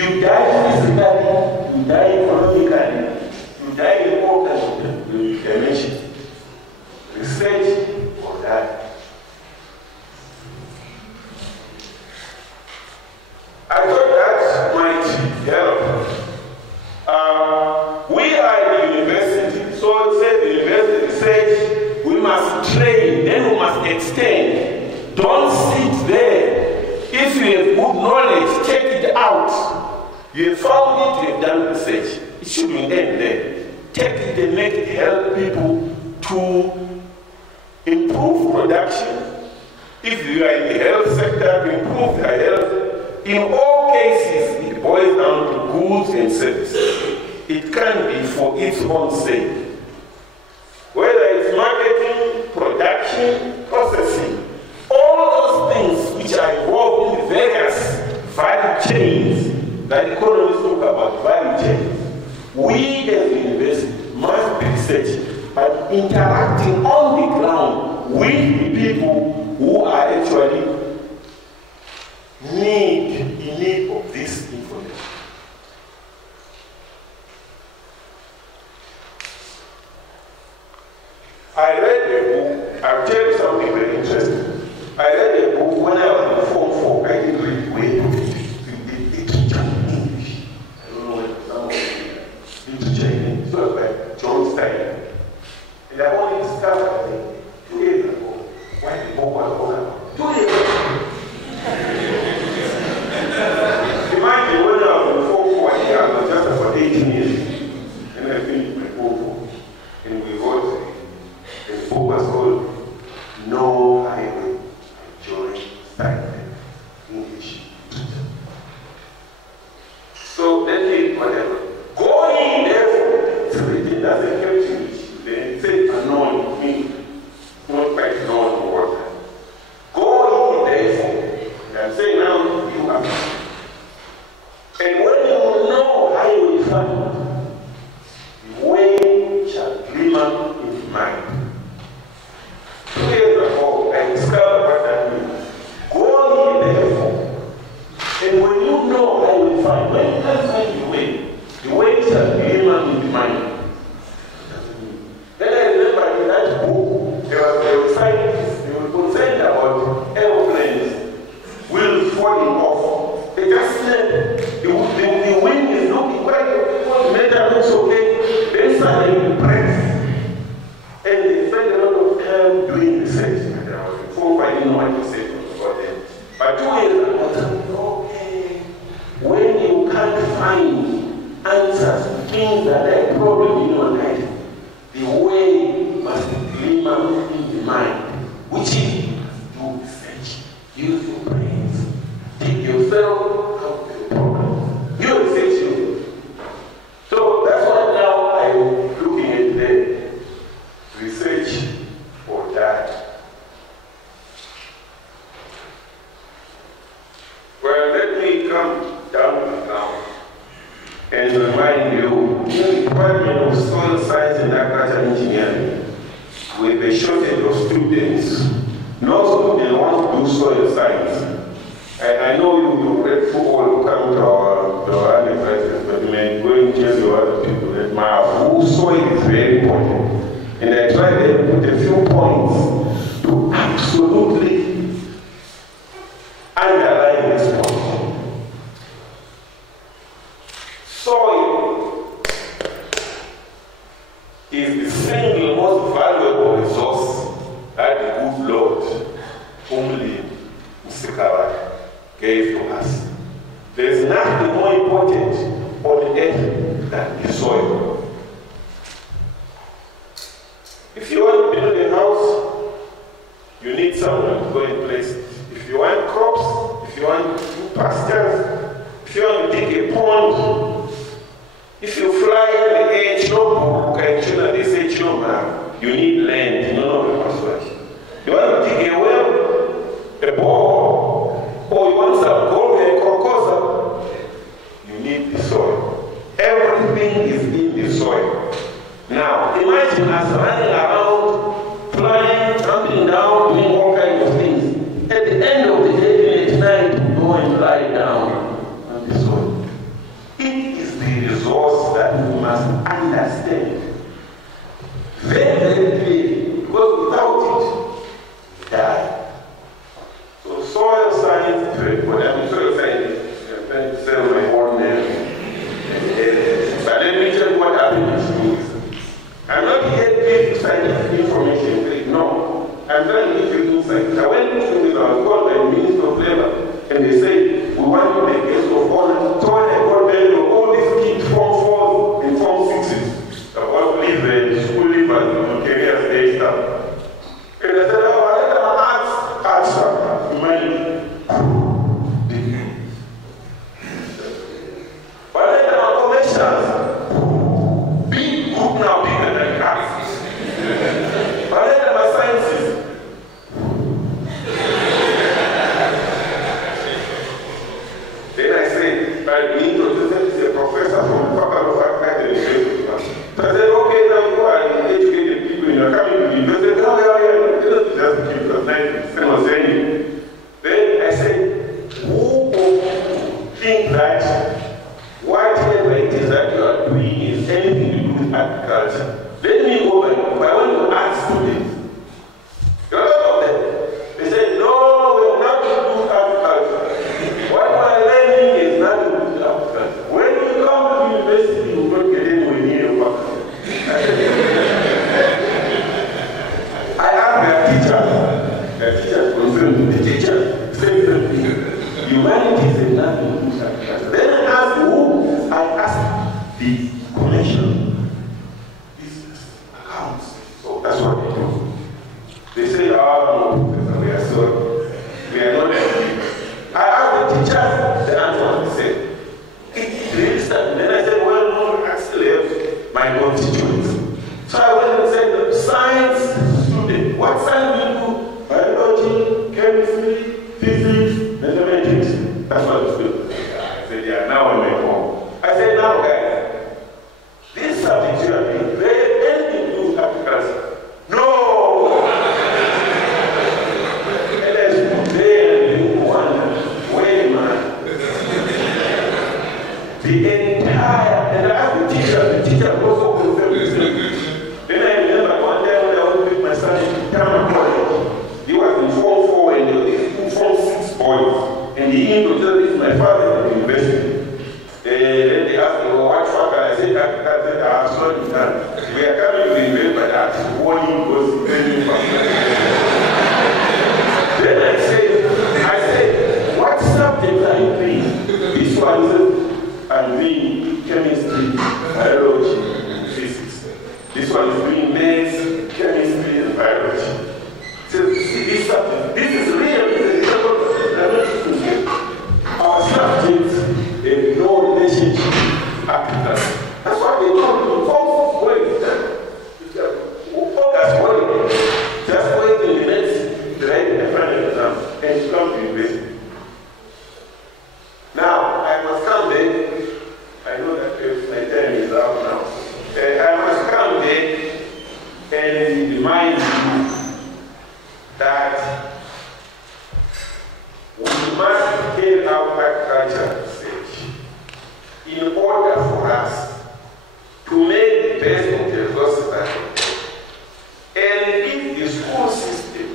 You die physically, you die economically, you die in all kinds of dimensions. Research or die. I thought that might help. We are at the university, so it said the university says we must train, then we must extend. Don't sit there. If you have good knowledge, take it out. You have found it, you have done research. It shouldn't end there. Take it and make it help people to improve production. If you are in the health sector, improve their health. In all cases, it boils down to goods and services. It can be for its own sake. Whether it's marketing, production, processing, all those things which are involved in the various value chains that economists talk about, value chains, we as the university must be researching, but interacting on the ground with the people who are actually in need of this information. I read a book, I'll tell you something very interesting. I read a book when I was in Form 4, I didn't read way of it. They teach in English. I don't know what some of you teach in English. So it's like John Stein. And I only discovered it 2 years ago. Why the book was all about 2 years ago. Imagine when I was in Form 4, I was just about 18 years. And I finished my Form 4. And we wrote the book was called No Highway, George Stein, English. So let me whatever. Going therefore, it's written as a English. They say unknown, means not quite known or what. Going therefore, I'm saying now you are. And when you know how you will find, the way shall glimmer in the mind. 2 years ago, I discovered what that means. Go ye therefore. And when you know how you will find, when you can find the way shall glimmer in the mind. Then I remember in that book, there were scientists, they were concerned about airplanes, wheels falling off. They just said, the wind is looking quite metal looks okay, then suddenly breaks. And they spent a lot of time doing research. And I was informed, I didn't know what to say about them. But 2 years ago, I said, okay, when you can't find answers to things that are a problem in your life, the way must glimmer in the mind, which is do research, use your brains, take yourself out of the problem. You research you. So that's why now I'm looking at the research or that. Well, let me come down to the ground and remind you, in the Department of Soil Science and Agricultural Engineering, with a shortage of students, no student wants to do soil science. I know you read football, you come to our undergraduates, but you may go and tell your other people that my soil is very important. And I tried to put a few points to absolutely underline this point. Soil is the single most valuable resource that the good Lord, only Musikawai, gave to us. There is nothing more important on earth than the soil. If you want to build a house, you need someone to go and place it. If you want crops, if you want pastures, if you want to dig a pond, if you fly in the air, you need land, you know the password. You want to dig a well, a bore, or you want some gold and crocodile, you need the soil. Everything is in the soil. Now, imagine us running around, flying, jumping down, doing all kinds of things. At the end of the day, at night, we go and lie down on the soil. understand very, very clearly, because without it, you die. So soil science is very important. I'm soil science, I'm trying to sell my own name. But let me tell you what happened in schools. I'm not here to give scientific information. No. I'm trying to give you insight. I went to schools, I was called by the Minister of Labor, and they said, we want you to make guest of honor. So when I got back, all these kids Form 4 and Form 6s, I want to leave the school leavers, career stage stuff. And I said, oh, I let them arts, money. But I let them commercials, big group now, bigger than arts. But I let them sciences. Then I said, I need to is a professor from the Faculty of Agriculture. I said, okay, now you are educated people, you are coming to the university. Oh, yeah, just keep us nice. Then I said, who of you think that whatever it is that you are doing is anything to do with agriculture? Let me go back. I want to ask students. A lot of them, they say, no, we are not to do agriculture. What we are learning is not to do agriculture. When you come to the university, you don't get anywhere near your faculty. I asked their teachers confirmed, the teacher said that humanities is not to do agriculture. Then I asked who? I asked the connection, business, accounts. So that's what they do. They say, oh, no, we are sorry. We are not there. I asked the teacher, the answer he said, it's registered. Then I said, well, no, I still have my constituents. So I went and said, science student, what science do you do? Biology, chemistry, physics, mathematics. That's what it's good. I said, yeah, now I'm at home. I said, now guys, this subject you are doing, they have anything to do with agriculture. No! And I stood there and you wonder, wait, man. The entire, and I asked the teacher also confirmed the same. Then I remember one time when I was with my son in Tama College, he was in Form 4 and he was in Form 6 boys. And he introduced my father at the university. Then they asked me, well, what faculty? I said, I'm sorry, son. We are coming to the university, but I'm warning because it's Then I said, what subjects are you doing? This one is, I'm doing chemistry, biology, physics. This one is doing maths, chemistry, and biology. So this subject, this is real. Our subjects have no relationship to agriculture. That's why they don't do all ways. That's why just wait in the next the final exam and come to university. Now I must come there. I know that my time is out now. I must come there and remind you that we must carry out agriculture research in order for us to make the best of the resources that we have. And if the school system,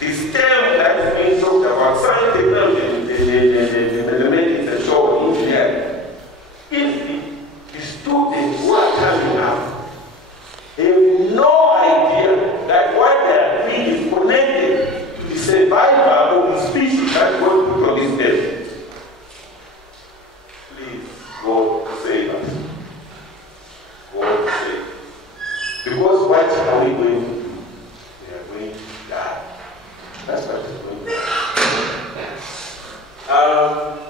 the STEM that is being talked about, science, technology, the mathematics and so on, engineering, if the students who are coming up have no idea that what they are doing is connected to the survival of the species that God put on this earth, please, God save us. God save us. Because what are we going to do? We are going to die. That's what we're going to do.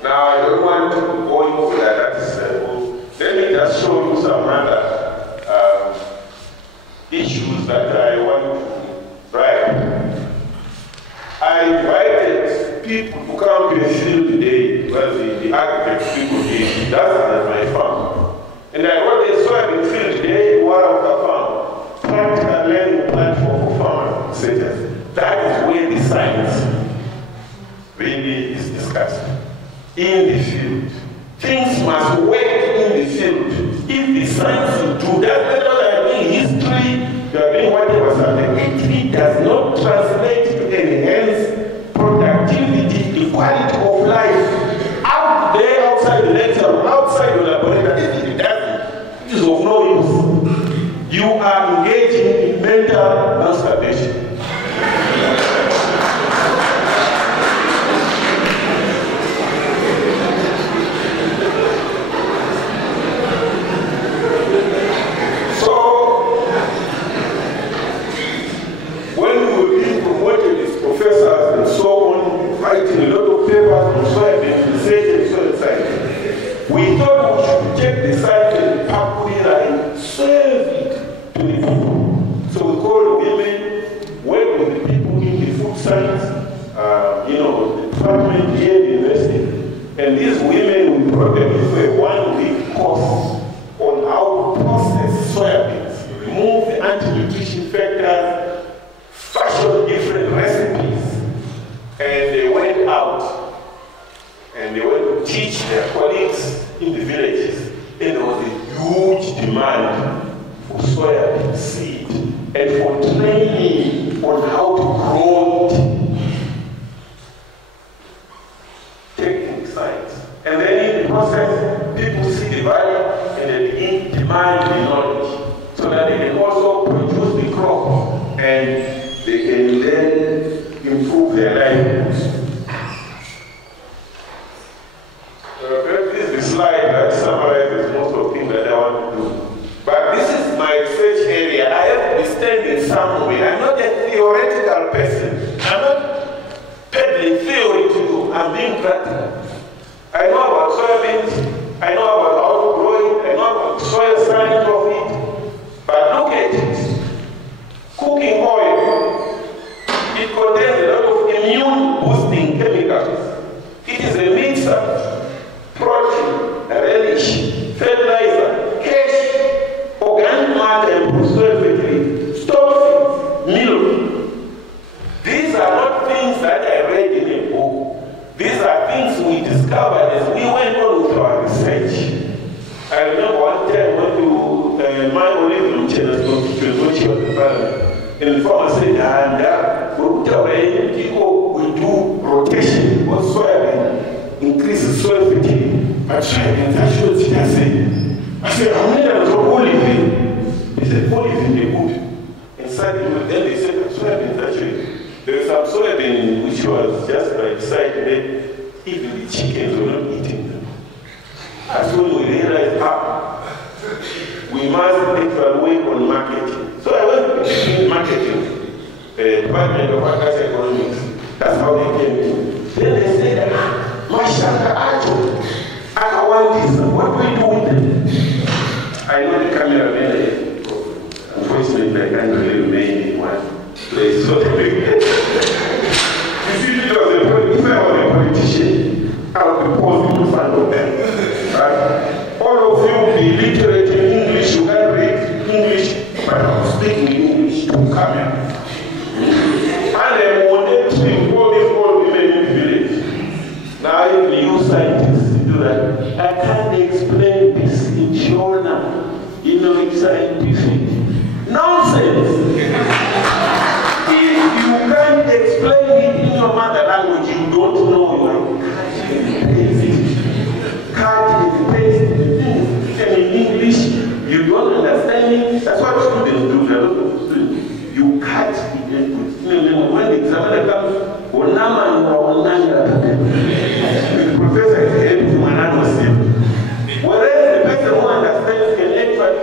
Now, I don't want to go into that. That is let me just show you some other issues that I want to write. I invited people to come to the field today, well, the architects people did. That's my farm. And I wrote a soil field today, one of the farm. Practical learning platform for farmers, setters. That is where the science really is discussed. In the field. Things must work in in the field. If the science you do, that's better than doing history, you are doing whatever subject. It does not translate to enhance productivity, the quality of life. Out there, outside the lecture, outside the laboratory, it doesn't. It is of no use. You are engaging in mental masturbation. Professors and so on, writing a lot of papers on soybean, research and soil science. We thought we should take the science and papura and serve it to the people. So we called women, work with the people in the food science, the department here at the university. And these women, we brought them to a one-week course on how to process soybeans, remove the anti-nutrition factors, fashion different recipes, and they went out and they went to teach their colleagues in the villages. And there was a huge demand for soybean seed and for training on how to grow it. Technical science. And then in the process, people see the value and they begin to demand the knowledge so that they can also produce the crop and they can then improve their livelihoods. This is the slide that summarizes most of the things that I want to do. But this is my research area. I have to be standing somewhere. I'm not a theoretical person. I'm not peddling theory to you. I'm being practical. I know about soybeans. I know about how to grow it. I know about soil science of it. But look at it. Cooking oil. It contains a lot of immune-boosting chemicals. It is a mixture, protein, relish, fertilizer, cash, organic matter, and preservative, stockfish, milk. These are not things that I read in a book. These are things we discovered as we went on with our research. I remember one time when my Olivia Channel constituents, when she was in Parliament, and the farmer said, we do rotation on soybean, increase soil fertility. But soybean, that's what I said. I said, I'm not olive. They said, olive is good. And suddenly, then they said, soybean, actually, there was some soybean which was just right beside the bed. Even the chickens were not eating them. That's when we realized, we must evaluate on marketing. So I went to marketing, Department of Agriculture Economics. That's how they came in. Then they said, Mashaka Ajo, I want this. What do we do with them? I know the cameraman, unfortunately, I can't really remain in one place. So you see, if I was a politician, I would be posing in front of them. Right? All of you be literate in English, you can read English, but I'm speaking English to camera. And then when they treat all these old women in the village, now if you scientists do that, I can't explain this in journal, scientific. Nonsense! If you can't explain it in your mother language, you don't know your can't paste and in English, you don't understand it. That's what students do. You can't even put when the examiner comes, the professor is able to manage him. Whereas the person who understands can actually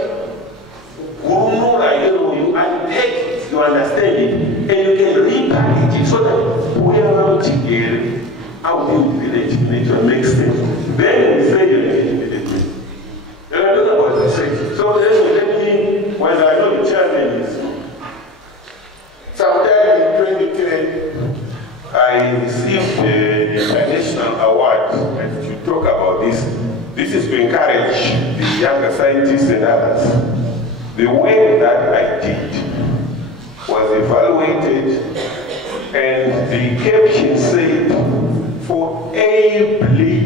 you unpack it, you understand it, and you can repackage it so that we are out together out in the village nature makes sense. Then we say you need to and I don't know what to say. So then we let me, when I know the chairman is sometime in 2010, I received the International Award to talk about this. This is to encourage the younger scientists and others. The work that I did was evaluated, and the caption said, for ably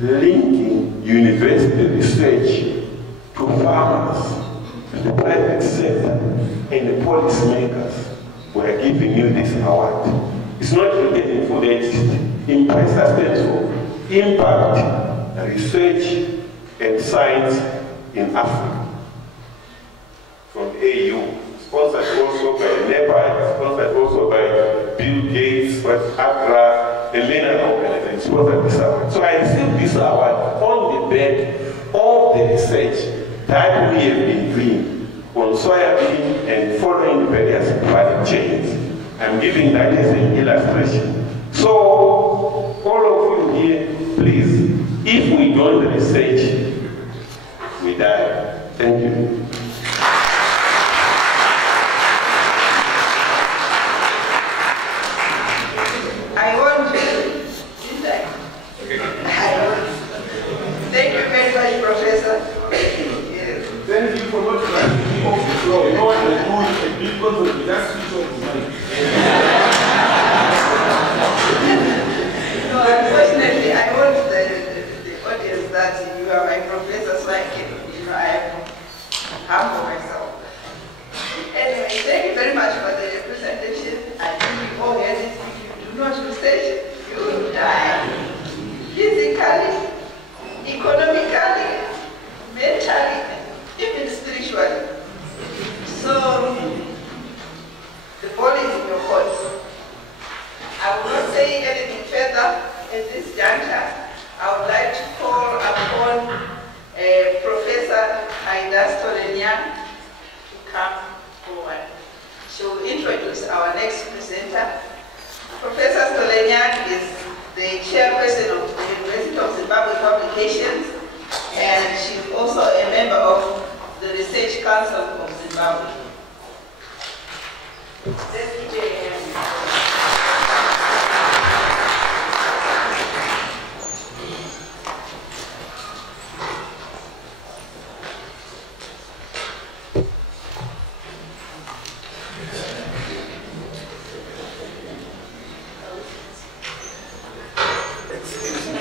linking university research to farmers, the private sector, and the policymakers who are giving you this award. It's not written in full text. Impact stands for impact, research, and science in Africa. From AU, sponsored also by NEPA, sponsored also by Bill Gates, ACRA, and many other organizations sponsored this award. So I received this award on the back of the research that we have been doing on soybean and following various value chains. I'm giving that as an illustration. So, all of you here, please, if we don't research, we die. Thank you. I want to, thank you very much, Professor. Yes. Thank you for not writing off the floor. No one will do it and because of just switch on the mic. No, unfortunately, I want the audience that you are my professor, so I can, I humble myself. Anyway, thank you very much for the presentation. I think we all heard it. If you do not research, you will die. Physically, economically, mentally, even spiritually. So, the ball is in your court. I will not say anything further at this juncture. I would like to call upon Professor Aida Stolenyan to come forward. She will introduce our next presenter. Professor Stolenyan is the chairperson of the University of Zimbabwe Publications, and she's also a member of the Research Council of Zimbabwe.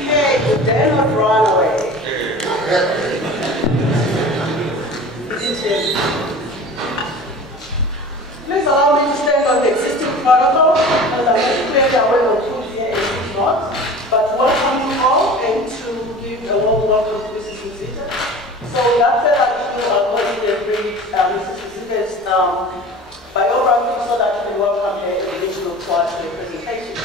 Hey, you dare not run away. Please allow me to stand on the existing protocol, and I will clear the way of food here and it's not. But welcome you all, and to give a warm welcome to Mrs. MUZITE. So without further ado, I'll go ahead and read Mrs. MUZITE's biography so that you can welcome her individual part of the presentation.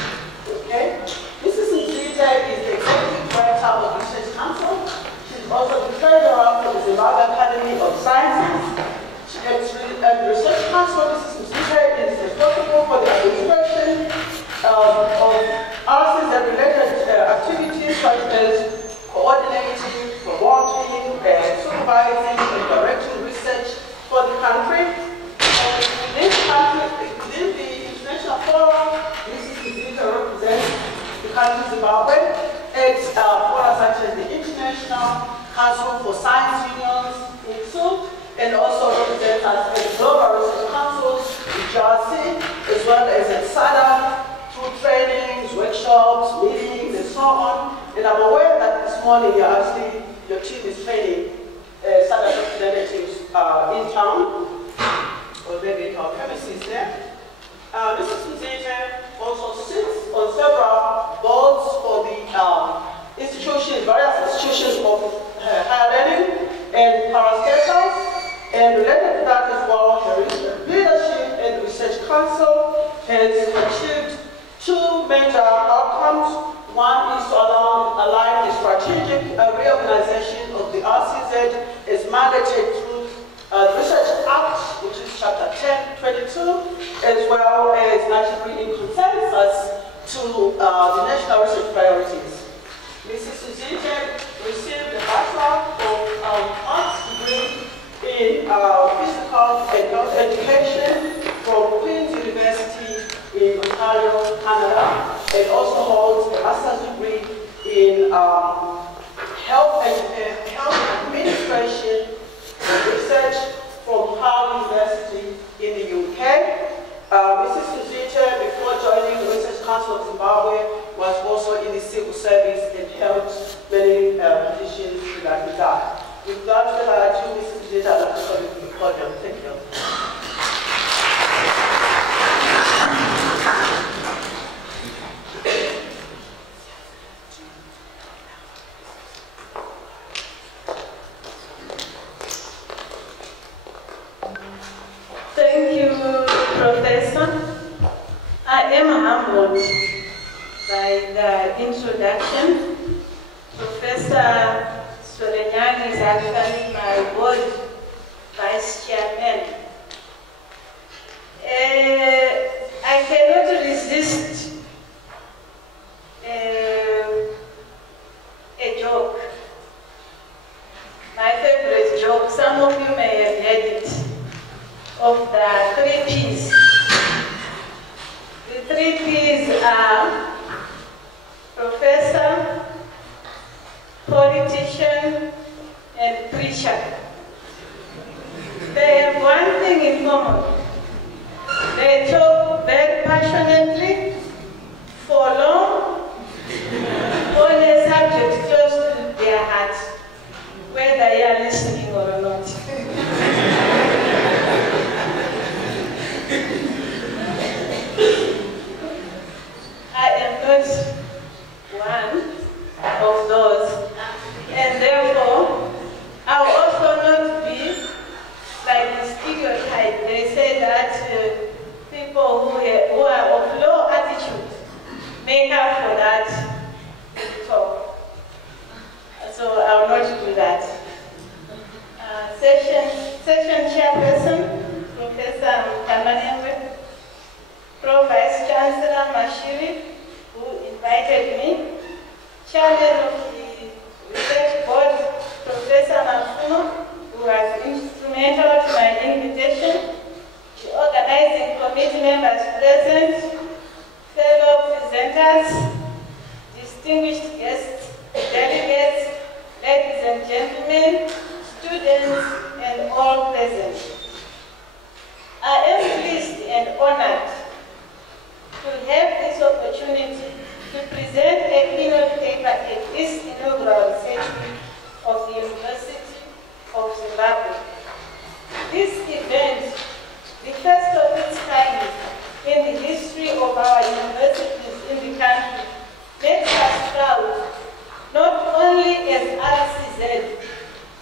Okay? Mrs. MUZITE is the Executive Director of the Research Council. She's also the Treasurer for the Zimbabwe Academy of Sciences. At the Research Council, Mrs. MUZITE is responsible for the administration of RCs and related activities such as coordinating, promoting, supervising, and directing research for the country. Within the International Forum, Mrs. MUZITE represents the country Zimbabwe. It's forums such as the International Council for Science Unions, and also represents us as Global Research Councils, the JRC, as well as at SADA, through trainings, workshops, meetings, and so on. And I'm aware that this morning your team is training SADA representatives in town, or maybe in our premises there. Mrs. MUZITE also sits on several boards for the institutions, various institutions of higher learning and parastatals. And related to that as well, her leadership and research council has achieved two major outcomes. One is to align the strategic reorganization of the RCZ as mandated through the Research Act, which is Chapter 1022, as well as naturally in consensus to the national research priorities. Mrs. MUZITE received a Bachelor of Arts degree in physical and health education from Queen's University in Ontario, Canada, and also holds a master's degree in health administration and research from Harvard University in the UK. Mrs. MUZITE, before joining the Research Council of Zimbabwe, was also in the civil service and held many positions introduction. Professor Solenyang is actually my board vice chairman. I cannot resist a joke. My favorite joke, some of you may have heard it, of the 3 P's. The 3 P's are professor, politician, and preacher. They have one thing in common. They talk very passionately, for long, on a subject close to their heart, whether they are listening or not. I am not one of those, and therefore, I will also not be like the stereotype. They say that people who are of low attitude make up for that talk. So I will not do that. Session chairperson, Professor MANYERUKE, Pro Vice Chancellor Mashiri, who invited me, Chairman of the Research Board, Professor Mafuno, who was instrumental to my invitation, the organizing committee members present, fellow presenters, distinguished guests, delegates, ladies and gentlemen, students, and all present. I am pleased and honored to have this opportunity to present a keynote paper at this inaugural research week of the University of Zimbabwe. This event, the first of its kind in the history of our universities in the country, makes us proud, not only as RCZ,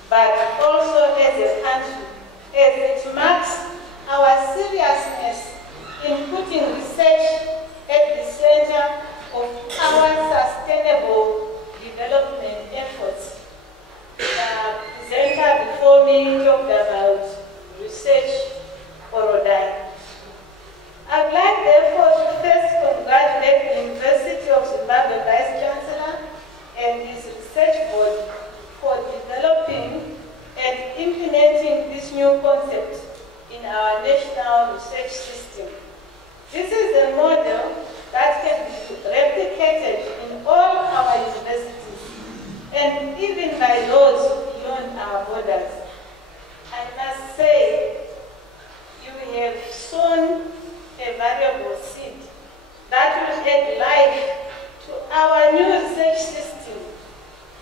but also as a country, as it marks our seriousness in putting research at the center of our sustainable development efforts. The presenter before me talked about research or die. I would like therefore to first congratulate the University of Zimbabwe Vice Chancellor and his research board for developing and implementing this new concept in our national research system. This is a model that can be replicated in all our universities and even by those beyond our borders. I must say, you have sown a valuable seed that will add life to our new research system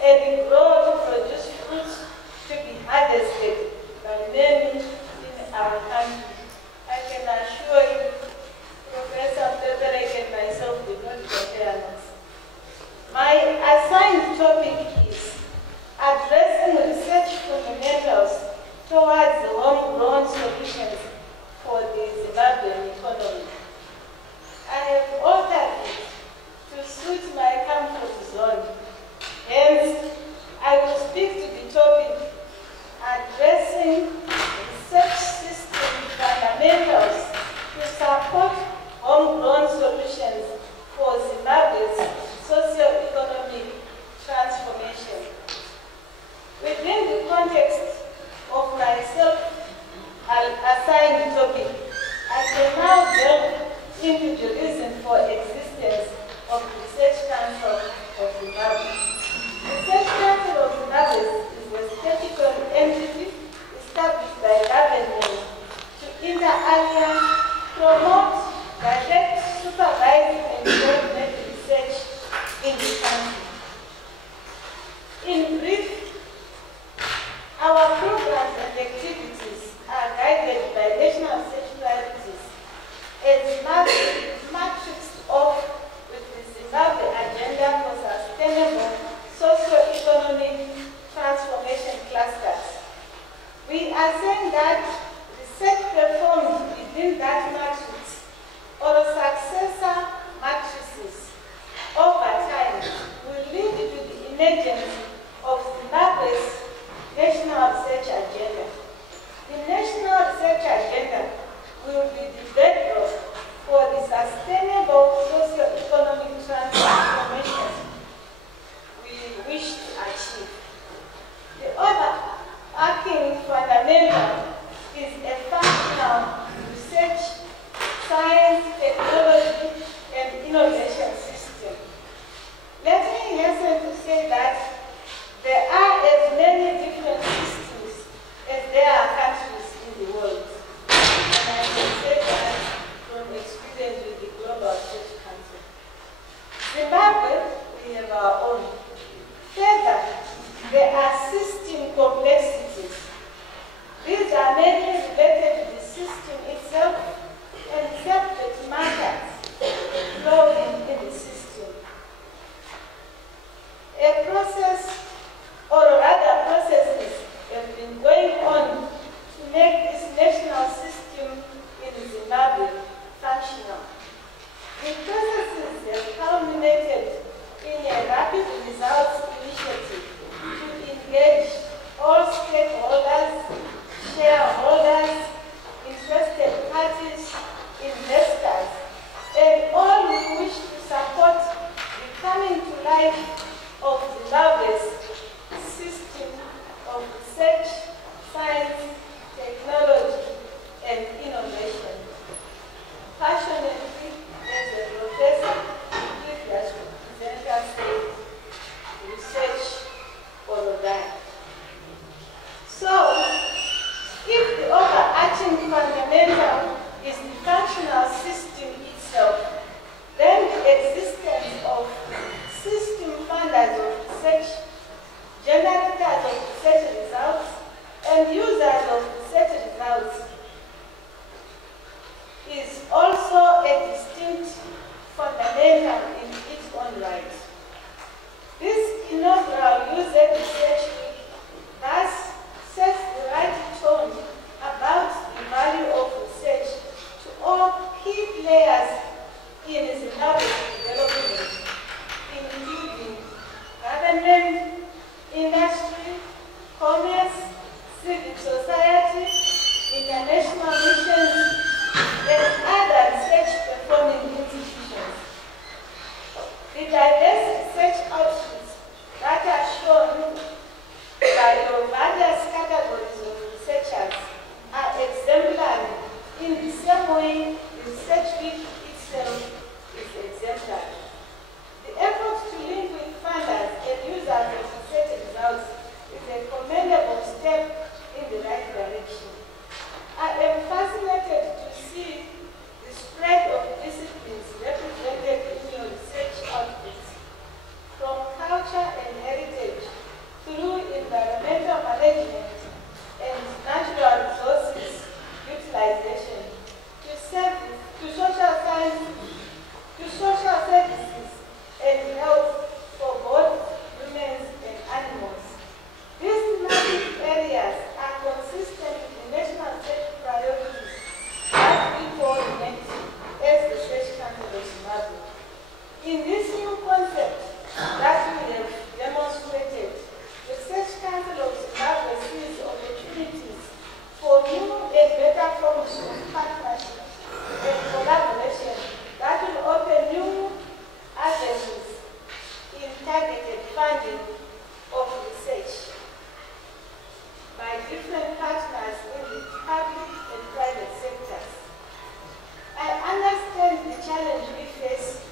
and grow to produce fruits to be harvested by many in our country. I can assure you, Professor MPEPEREKI and myself did not compare notes. My assigned topic is addressing research fundamentals towards the homegrown solutions for the Zimbabwean economy. I have altered it to suit my comfort zone. Hence, I will speak to the topic addressing research system fundamentals to support homegrown solutions for Zimbabwe's socio-economic transformation. Within the context of my self-assigned topic, I can now delve into the reason for existence of the Research Council of Zimbabwe. The Research Council of Zimbabwe is a statutory entity established by government to inter alia promote, direct, supervise, and coordinate research in the country. In brief, our programs and activities are guided by national research priorities and matrixed off with the Zimbabwe Agenda for Sustainable Socio-Economic Transformation Clusters. We are saying that research performed within that matrix or successor matrices over time will emergence of Zimbabwe's national research agenda. The national research agenda will be the bedrock for the sustainable socio-economic transformation we wish to achieve. The overarching fundamental is a functional research, science, technology, and innovation system. Let me hasten to say that there are as many different systems as there are countries in the world. And I can say that from experience with the Global Research Council. Zimbabwe, we have our own. Further, there are system complexities. These are mainly related to the system itself and separate markets flowing in the system. A process, or rather processes, have been going on to make this national system in Zimbabwe functional. The processes have culminated in a rapid results initiative to engage all stakeholders, shareholders, interested parties, investors, and all who wish to support the coming to life of Zimbabwe's system of research, science, technology, and innovation. Passionately, as a professor, previous presenter said, research all of that. So, if the overarching fundamental is the functional system itself, then the existence of system funders of research, generators of research results, and users of research results is also a distinct fundamental in its own right. This inaugural user research week thus sets the right tone about the value of research to all key players in Zimbabwe's development, including government, industry, commerce, civil society, international missions, and other research performing institutions. The diverse research outputs that are shown by the various categories of researchers are exemplary in the same way the research week itself is exemplary. The effort to link with funders and users of research results is a commendable step in the right direction. I am fascinated to see the spread of disciplines represented in your research outputs, from culture and heritage through environmental management and natural resources utilization to social science, to social services and health for both humans and animals. These thematic areas are consistent with the national research priorities that we coordinate as the Research Council of Zimbabwe. In this new concept that we have demonstrated, the Research Council of Zimbabwe sees opportunities for new and better forms of partnership and collaboration that will open new avenues in targeted funding of research by different partners in the public and private sectors. I understand the challenge we face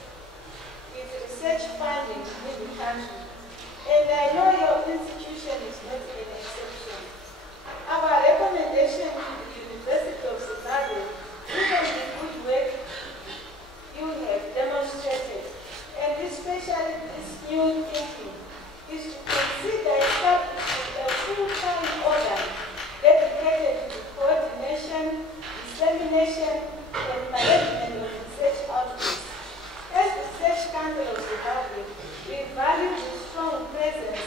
with research funding in the country, and I know your institution is not an exception. Our recommendation to the University of Zimbabwe, given the good work you have demonstrated, and especially this new thinking, is to consider establishing a full-time organ dedicated to the coordination, dissemination, and management of research outputs. As the Research Council of Zimbabwe, we value the strong presence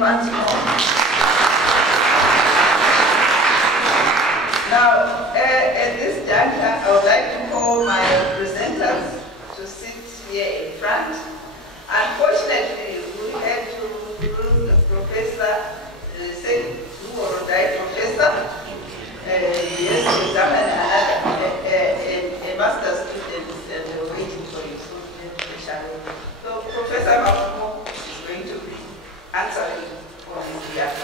once more. Now, at this juncture, I would like to call my presenters to sit here in front. Unfortunately, we had to lose the professor, who was a professor. He has to examine a master's student and we're waiting for him. So Professor Mafumo is going to be answering on his behalf.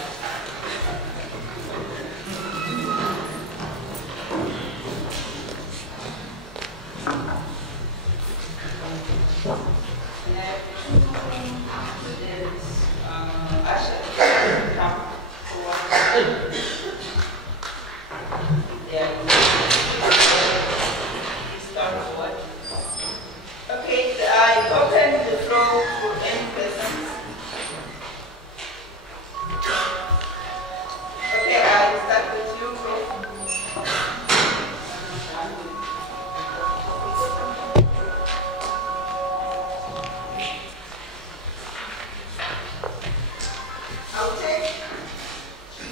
Okay, I open the floor for any questions. Okay, I'll start with you, Prof. I'll take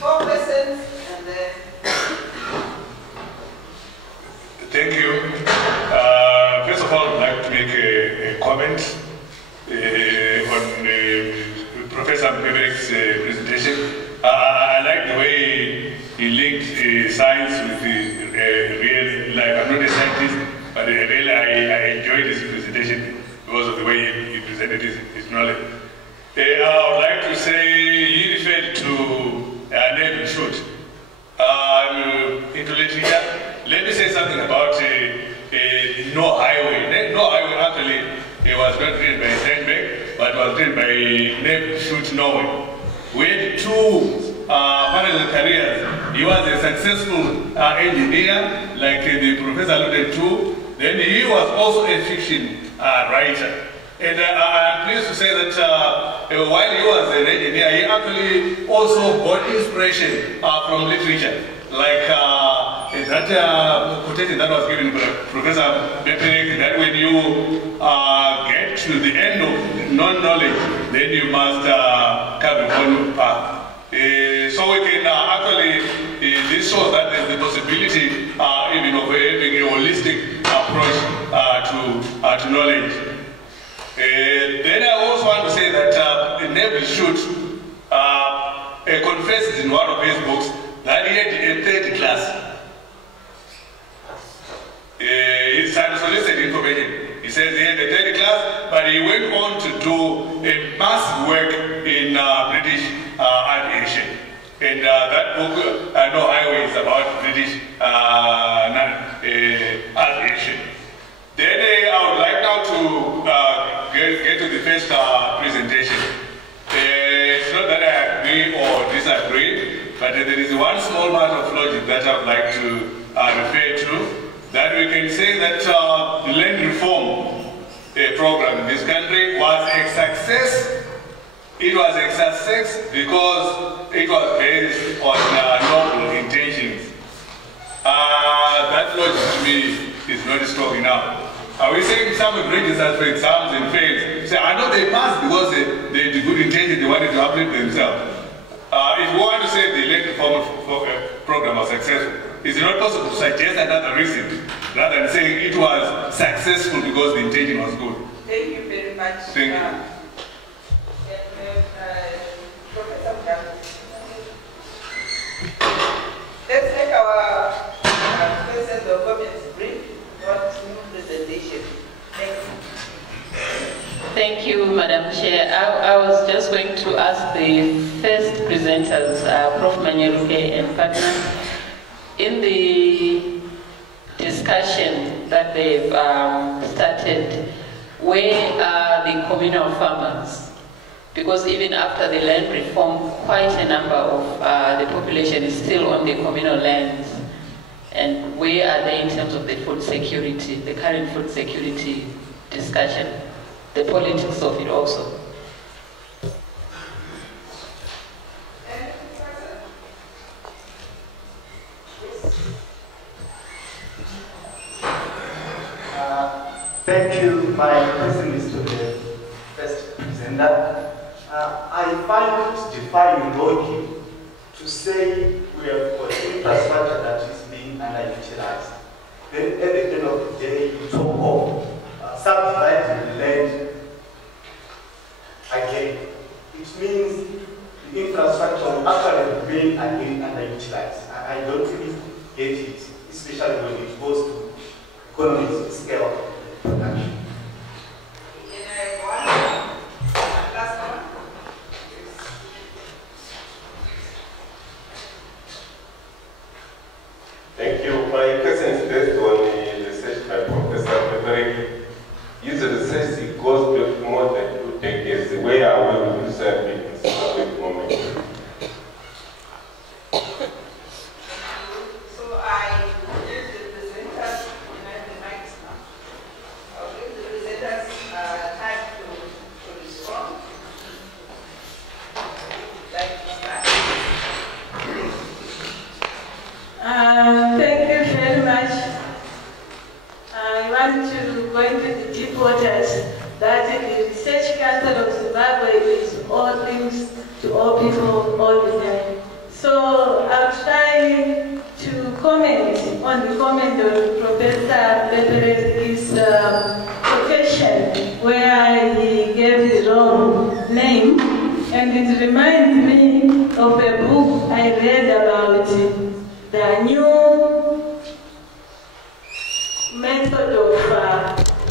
4 questions and then... Thank you. First of all, I'd like to make a comment on Professor MPEPEREKI's presentation. I like the way he linked science with real life. I'm not a scientist, but really I enjoyed his presentation because of the way he presented his knowledge. I would like to say he referred to neighborhood shoot. I'm into literature. Let me say something about No Highway. No Highway actually it was not written by Steinbeck, but was written by Neb Shoot Norway. We had 2 parallel careers. He was a successful engineer, like the professor alluded to. Then he was also a fiction writer. And I'm pleased to say that while he was an engineer, he actually also got inspiration from literature. Like that quotation that was given by Professor MPEPEREKI, that when you get to the end of non-knowledge, then you must carry on your path. So we can actually, this shows that there's the possibility even of having a holistic approach to knowledge. Then I also want to say that Neville Shute confesses in one of his books that he had a 3rd class. It's unsolicited information. He says he had a 3rd class, but he went on to do a massive work in British aviation. And that book, No Highway, is about British aviation. Then I would like now to get to the first presentation. It's not that I agree or disagree, but there is one small matter of logic that I would like to refer to, that we can say that the land reform program in this country was a success. It was a success because it was based on noble intentions. That logic to me is not strong enough. Are we saying some bridges for exams and fails? Say, I know they passed because they had good intention, they wanted to uplift themselves. If we want to say the land reform program was successful, is it not possible to suggest another reason rather than saying it was successful because the intention was good? Thank you very much. Thank you. Let's make our questions or comments brief, not new presentation. Thank you. Thank you, Madam Chair. I was just going to ask the first presenters, Prof. MANYERUKE and partner, in the discussion that they've started, where are the communal farmers? Because even after the land reform, quite a number of the population is still on the communal lands. And where are they in terms of the food security, the current food security discussion, the politics of it also? Thank you. My question is to the first presenter. I I find it defying logic to say we have got infrastructure that is being underutilized. Then at the end of the day, you talk of subdividing the land again. It means the infrastructure will actually remain again underutilized. I don't really get it, especially when it goes to economies of scale of production. Can I have one last one? Thank you. My question is based on the research by Professor MPEPEREKI. His research it goes back more than 2 decades. Where are we with research in Zimbabwe at the moment? So I give the presenters, the mics now. I'll give the presenters time to respond. Like to start. Thank you very much. I want to go into the deep waters that the Research Council of Zimbabwe is all things to all people all the time. So I'll try to comment on the comment of Professor MPEPEREKI's quotation where he gave the wrong name, and it reminds me of a book I read about the new method of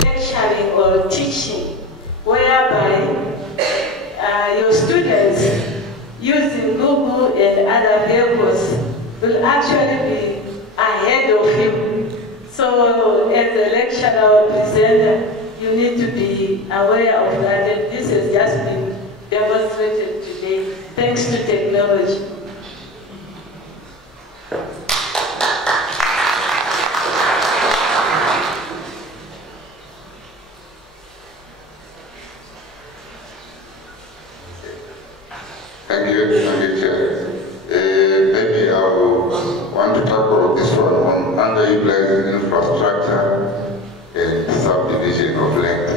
lecturing or teaching, whereby your students using Google and other vehicles will actually be ahead of you. So as a lecturer or presenter, you need to be aware of that, and this has just been demonstrated today thanks to technology. Thank you, Chair. Maybe I want to talk about this one on underutilized infrastructure and subdivision of land.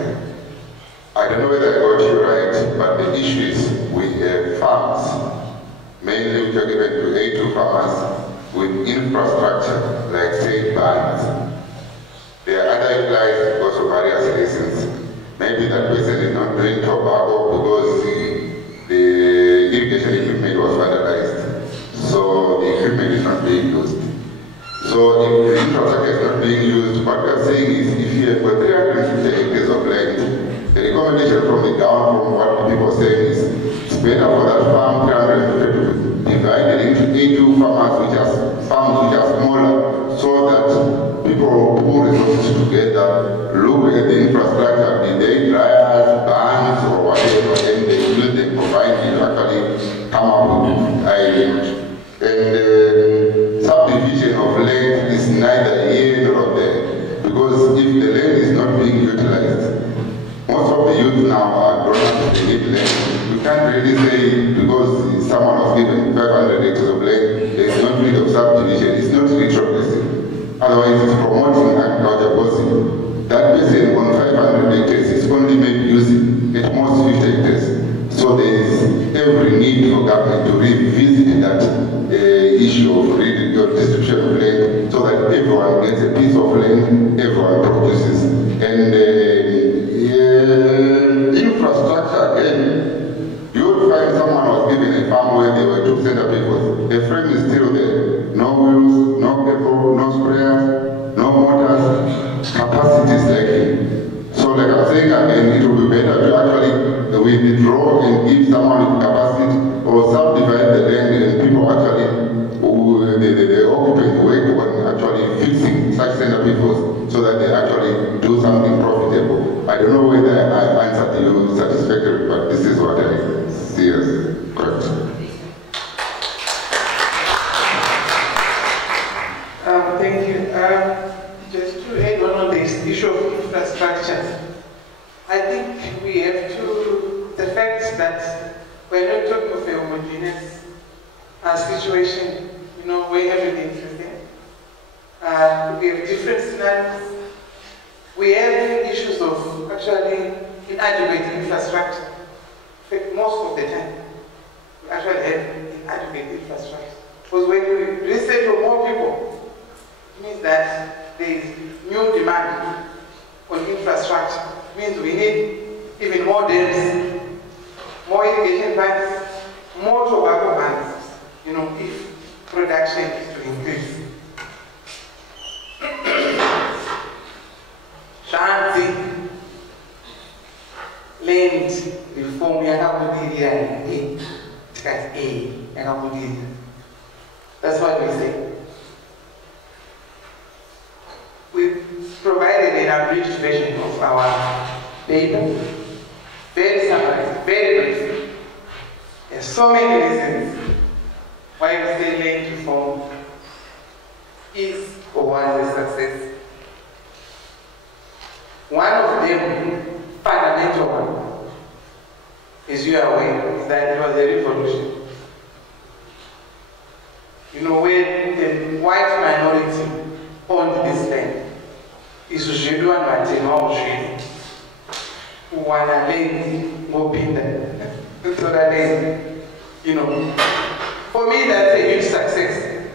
I don't know whether I got you right, but the issue is we have farms, mainly which are given to A2 farmers with infrastructure, like say barns. They are underutilized because of various reasons. Maybe that person is not doing tobacco because the irrigation equipment was vandalized, so the equipment is not being used. So if the infrastructure is not being used, what we are saying is if you have got 350 acres of land, the recommendation from the government, from what the people are saying is it's better for that farm 350 to divide it into A2 farms which are smaller, so that people pull resources together, look at the infrastructure, be they dryers, barns, or whatever, and they use them, provide it, actually come up with ideas. And subdivision of land is neither here nor there, because if the land is not being utilized, most of the youth now are grown up, they need land. You can't really say because someone was given 500 acres of land, there is not need of subdivision, it's not retrogressive. Otherwise, it's promoting agriculture policy. That person on 500 acres is only maybe using at most 50 acres. So there is every need for government to revisit that issue of distribution of land, so that everyone gets a piece of land, everyone produces. And infrastructure, again, you would find someone was given a farm where there were 2 center pivots. The frame is still there. No wheels, no cable, no sprayers, no motors, capacity is lacking. So like I'm saying again, it would be better to actually withdraw and give someone with capacity, or subdivide the land and people actually, the occupants work on actually fixing such center pivots so that they actually do something profitable. I don't know whether I answered you satisfactorily, but this is what I see as correct. Thank you. Just to add on this issue of infrastructure, I think we have to, the fact that we're not talking of a homogeneous situation, you know, where everything is there. We have different scenarios. We have issues of actually inadequate infrastructure, in fact, most of the time. Because when you resettle more people, it means that there is new demand on infrastructure. It means we need even more dams, more irrigation plants, more tobacco plants, you know, if production is to increase. Shanti, land reform, that's what we say. We provided an abridged version of our paper, very summarized, very brief. There's so many reasons why we say land reform is or was a success. One of them, fundamental one, as you are aware, is that it was a revolution. You know, when the white minority owned this land, it's usually one Matema who want a land go pinda. So that is, you know, for me that's a huge success.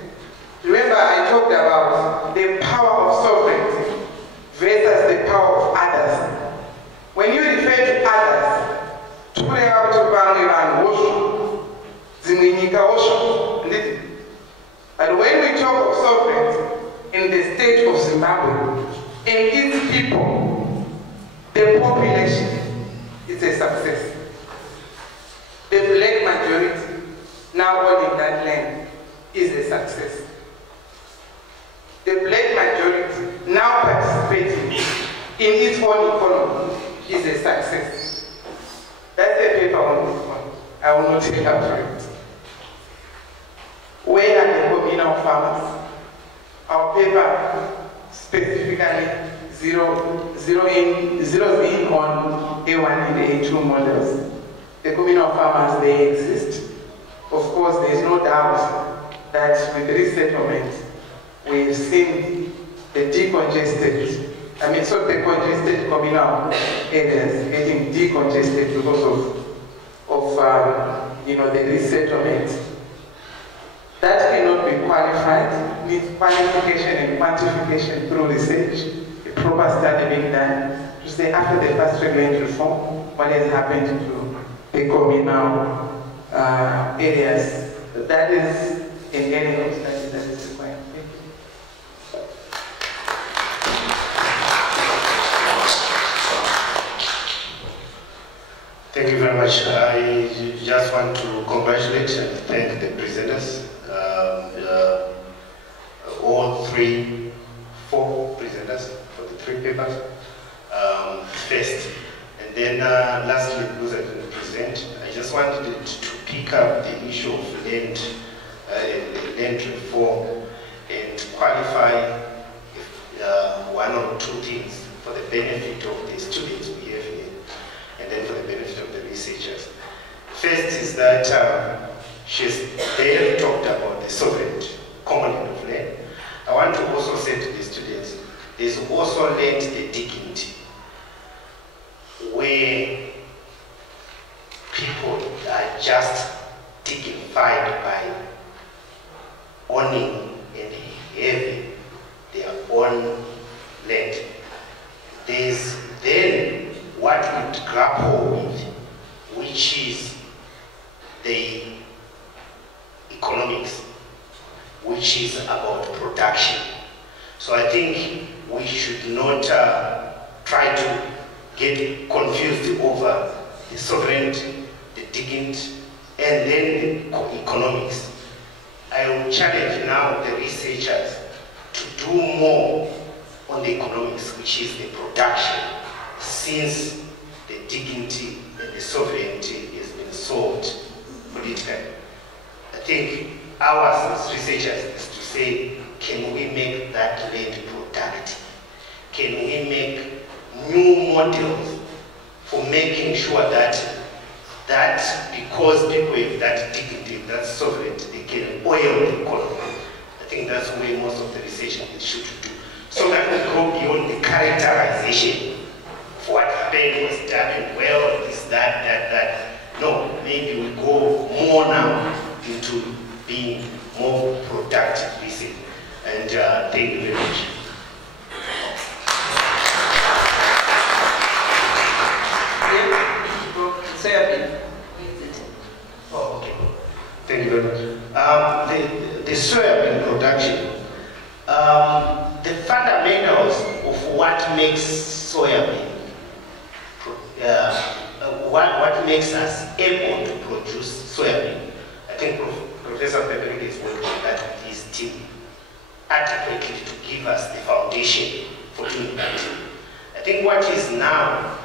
Remember I talked about the power of sovereignty versus the power of others. When you refer to others, but when we talk of sovereignty in the state of Zimbabwe, and its people, the population is a success. The black majority now owning that land is a success. The black majority now participating in its own economy is a success. That's the paper on this one. I will not take up for it. Where are the communal farmers? Our paper specifically zeroes in on A1 and A2 models. The communal farmers, they exist. Of course, there is no doubt that with resettlement, we've seen the decongested, the congested communal areas getting decongested because of the resettlement. That cannot be qualified, needs qualification and quantification through research. A proper study being done to say after the first land reform, what has happened to the communal areas. That is an area of study that is required. Thank you very much. I just want to congratulate and thank the presenters, all four presenters for the three papers first. And then lastly, because I didn't present, I just wanted to pick up the issue of land reform and qualify one or two things for the benefit of the students we have here, and then for the benefit of the researchers. First is that they have talked about the sovereignty, common land of land. I want to also say to the students, there's also land the dignity, where people are just dignified by owning and having their own land. There's then what we grapple with, which is the economics, which is about production. So I think we should not try to get confused over the sovereignty, the dignity, and then the economics. I will challenge now the researchers to do more on the economics, which is the production, since the dignity and the sovereignty has been solved politically. I think ours as researchers is to say, can we make that land productive? Can we make new models for making sure that because people have that dignity, that sovereignty, they can oil the economy? I think that's where most of the research should do. So that we go beyond the characterization of what happened, was done well, this, that. No, maybe we go more now into being more Thank you very much. The soybean production, the fundamentals of what makes soybean, what makes us able to produce soybean, I think Professor MPEPEREKI is working on that with his team adequately to give us the foundation for doing that. I think what is now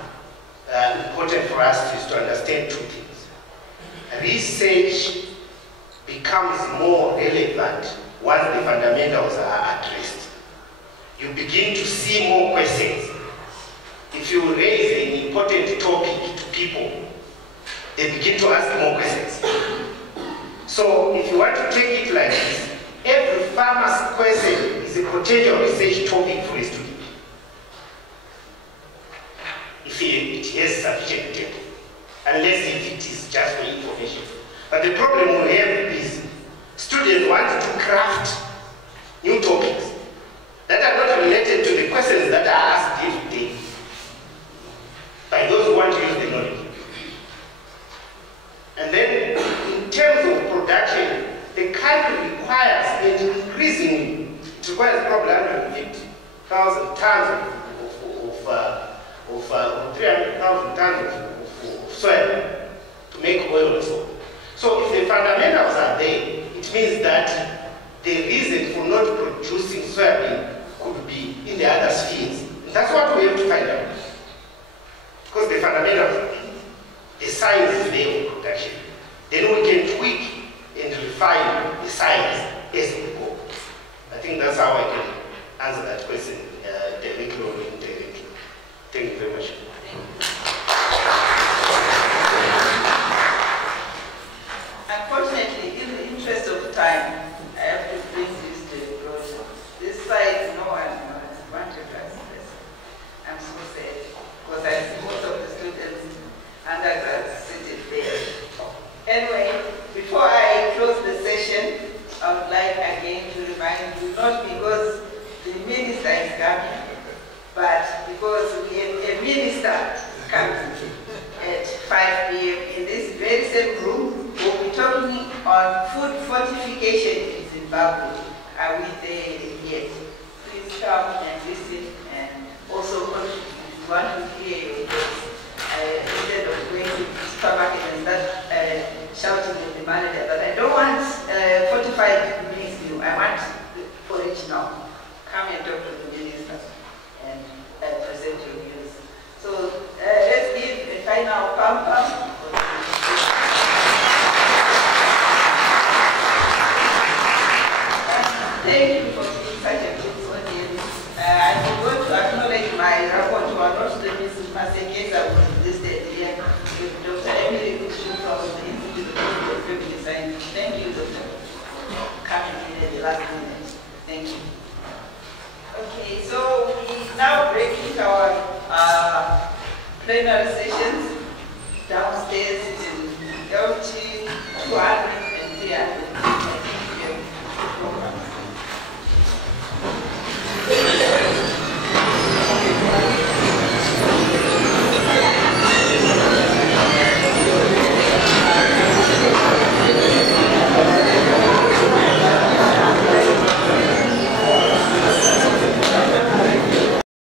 important for us is to understand two things. Research becomes more relevant once the fundamentals are addressed. You begin to see more questions. If you raise an important topic to people, they begin to ask more questions. So if you want to take it like this, every farmer's question is a potential research topic for a student. If it has sufficient data, unless if it is just for information. But the problem we have is students want to craft new topics that are not related to the questions that are asked every day by those who want to use the knowledge. And then, in terms of production, the country requires an increasing, it requires probably 150,000 tons of 300,000 tons of soil to make oil and so on. So if the fundamentals are there, it means that the reason for not producing soybean could be in the other spheres. And that's what we have to find out. Because the fundamentals, the science is there of production. Then we can tweak and refine the science as we go. I think that's how I can answer that question directly or indirectly. Thank you very much. Unfortunately, in the interest of time, I have to bring this to the close. This slide, no one has wanted to express. I'm so sad, because I see most of the students undergrads sitting there. Anyway, before I close the session, I would like again to remind you, not because the minister is coming, but because we have a minister coming at 5 p.m. in this very same room. We'll be talking on food fortification in Zimbabwe. Are we there yet? Please come and listen and also contribute if you want to hear your voice. Instead of going to the supermarket and start shouting at the manager. But I don't want 45 minutes new. I want the original. Come and talk to the minister and present your views. So let's give a final pam-pam. Thank you for being such a good audience. I want to acknowledge my rapporteur, not the Mrs. Maseke, I was listed here with Dr. Emily Kushu from the Institute of Family Science. Thank you, Doctor, for coming in at the last minute. Thank you. Okay, so we now break into our plenary sessions downstairs in LT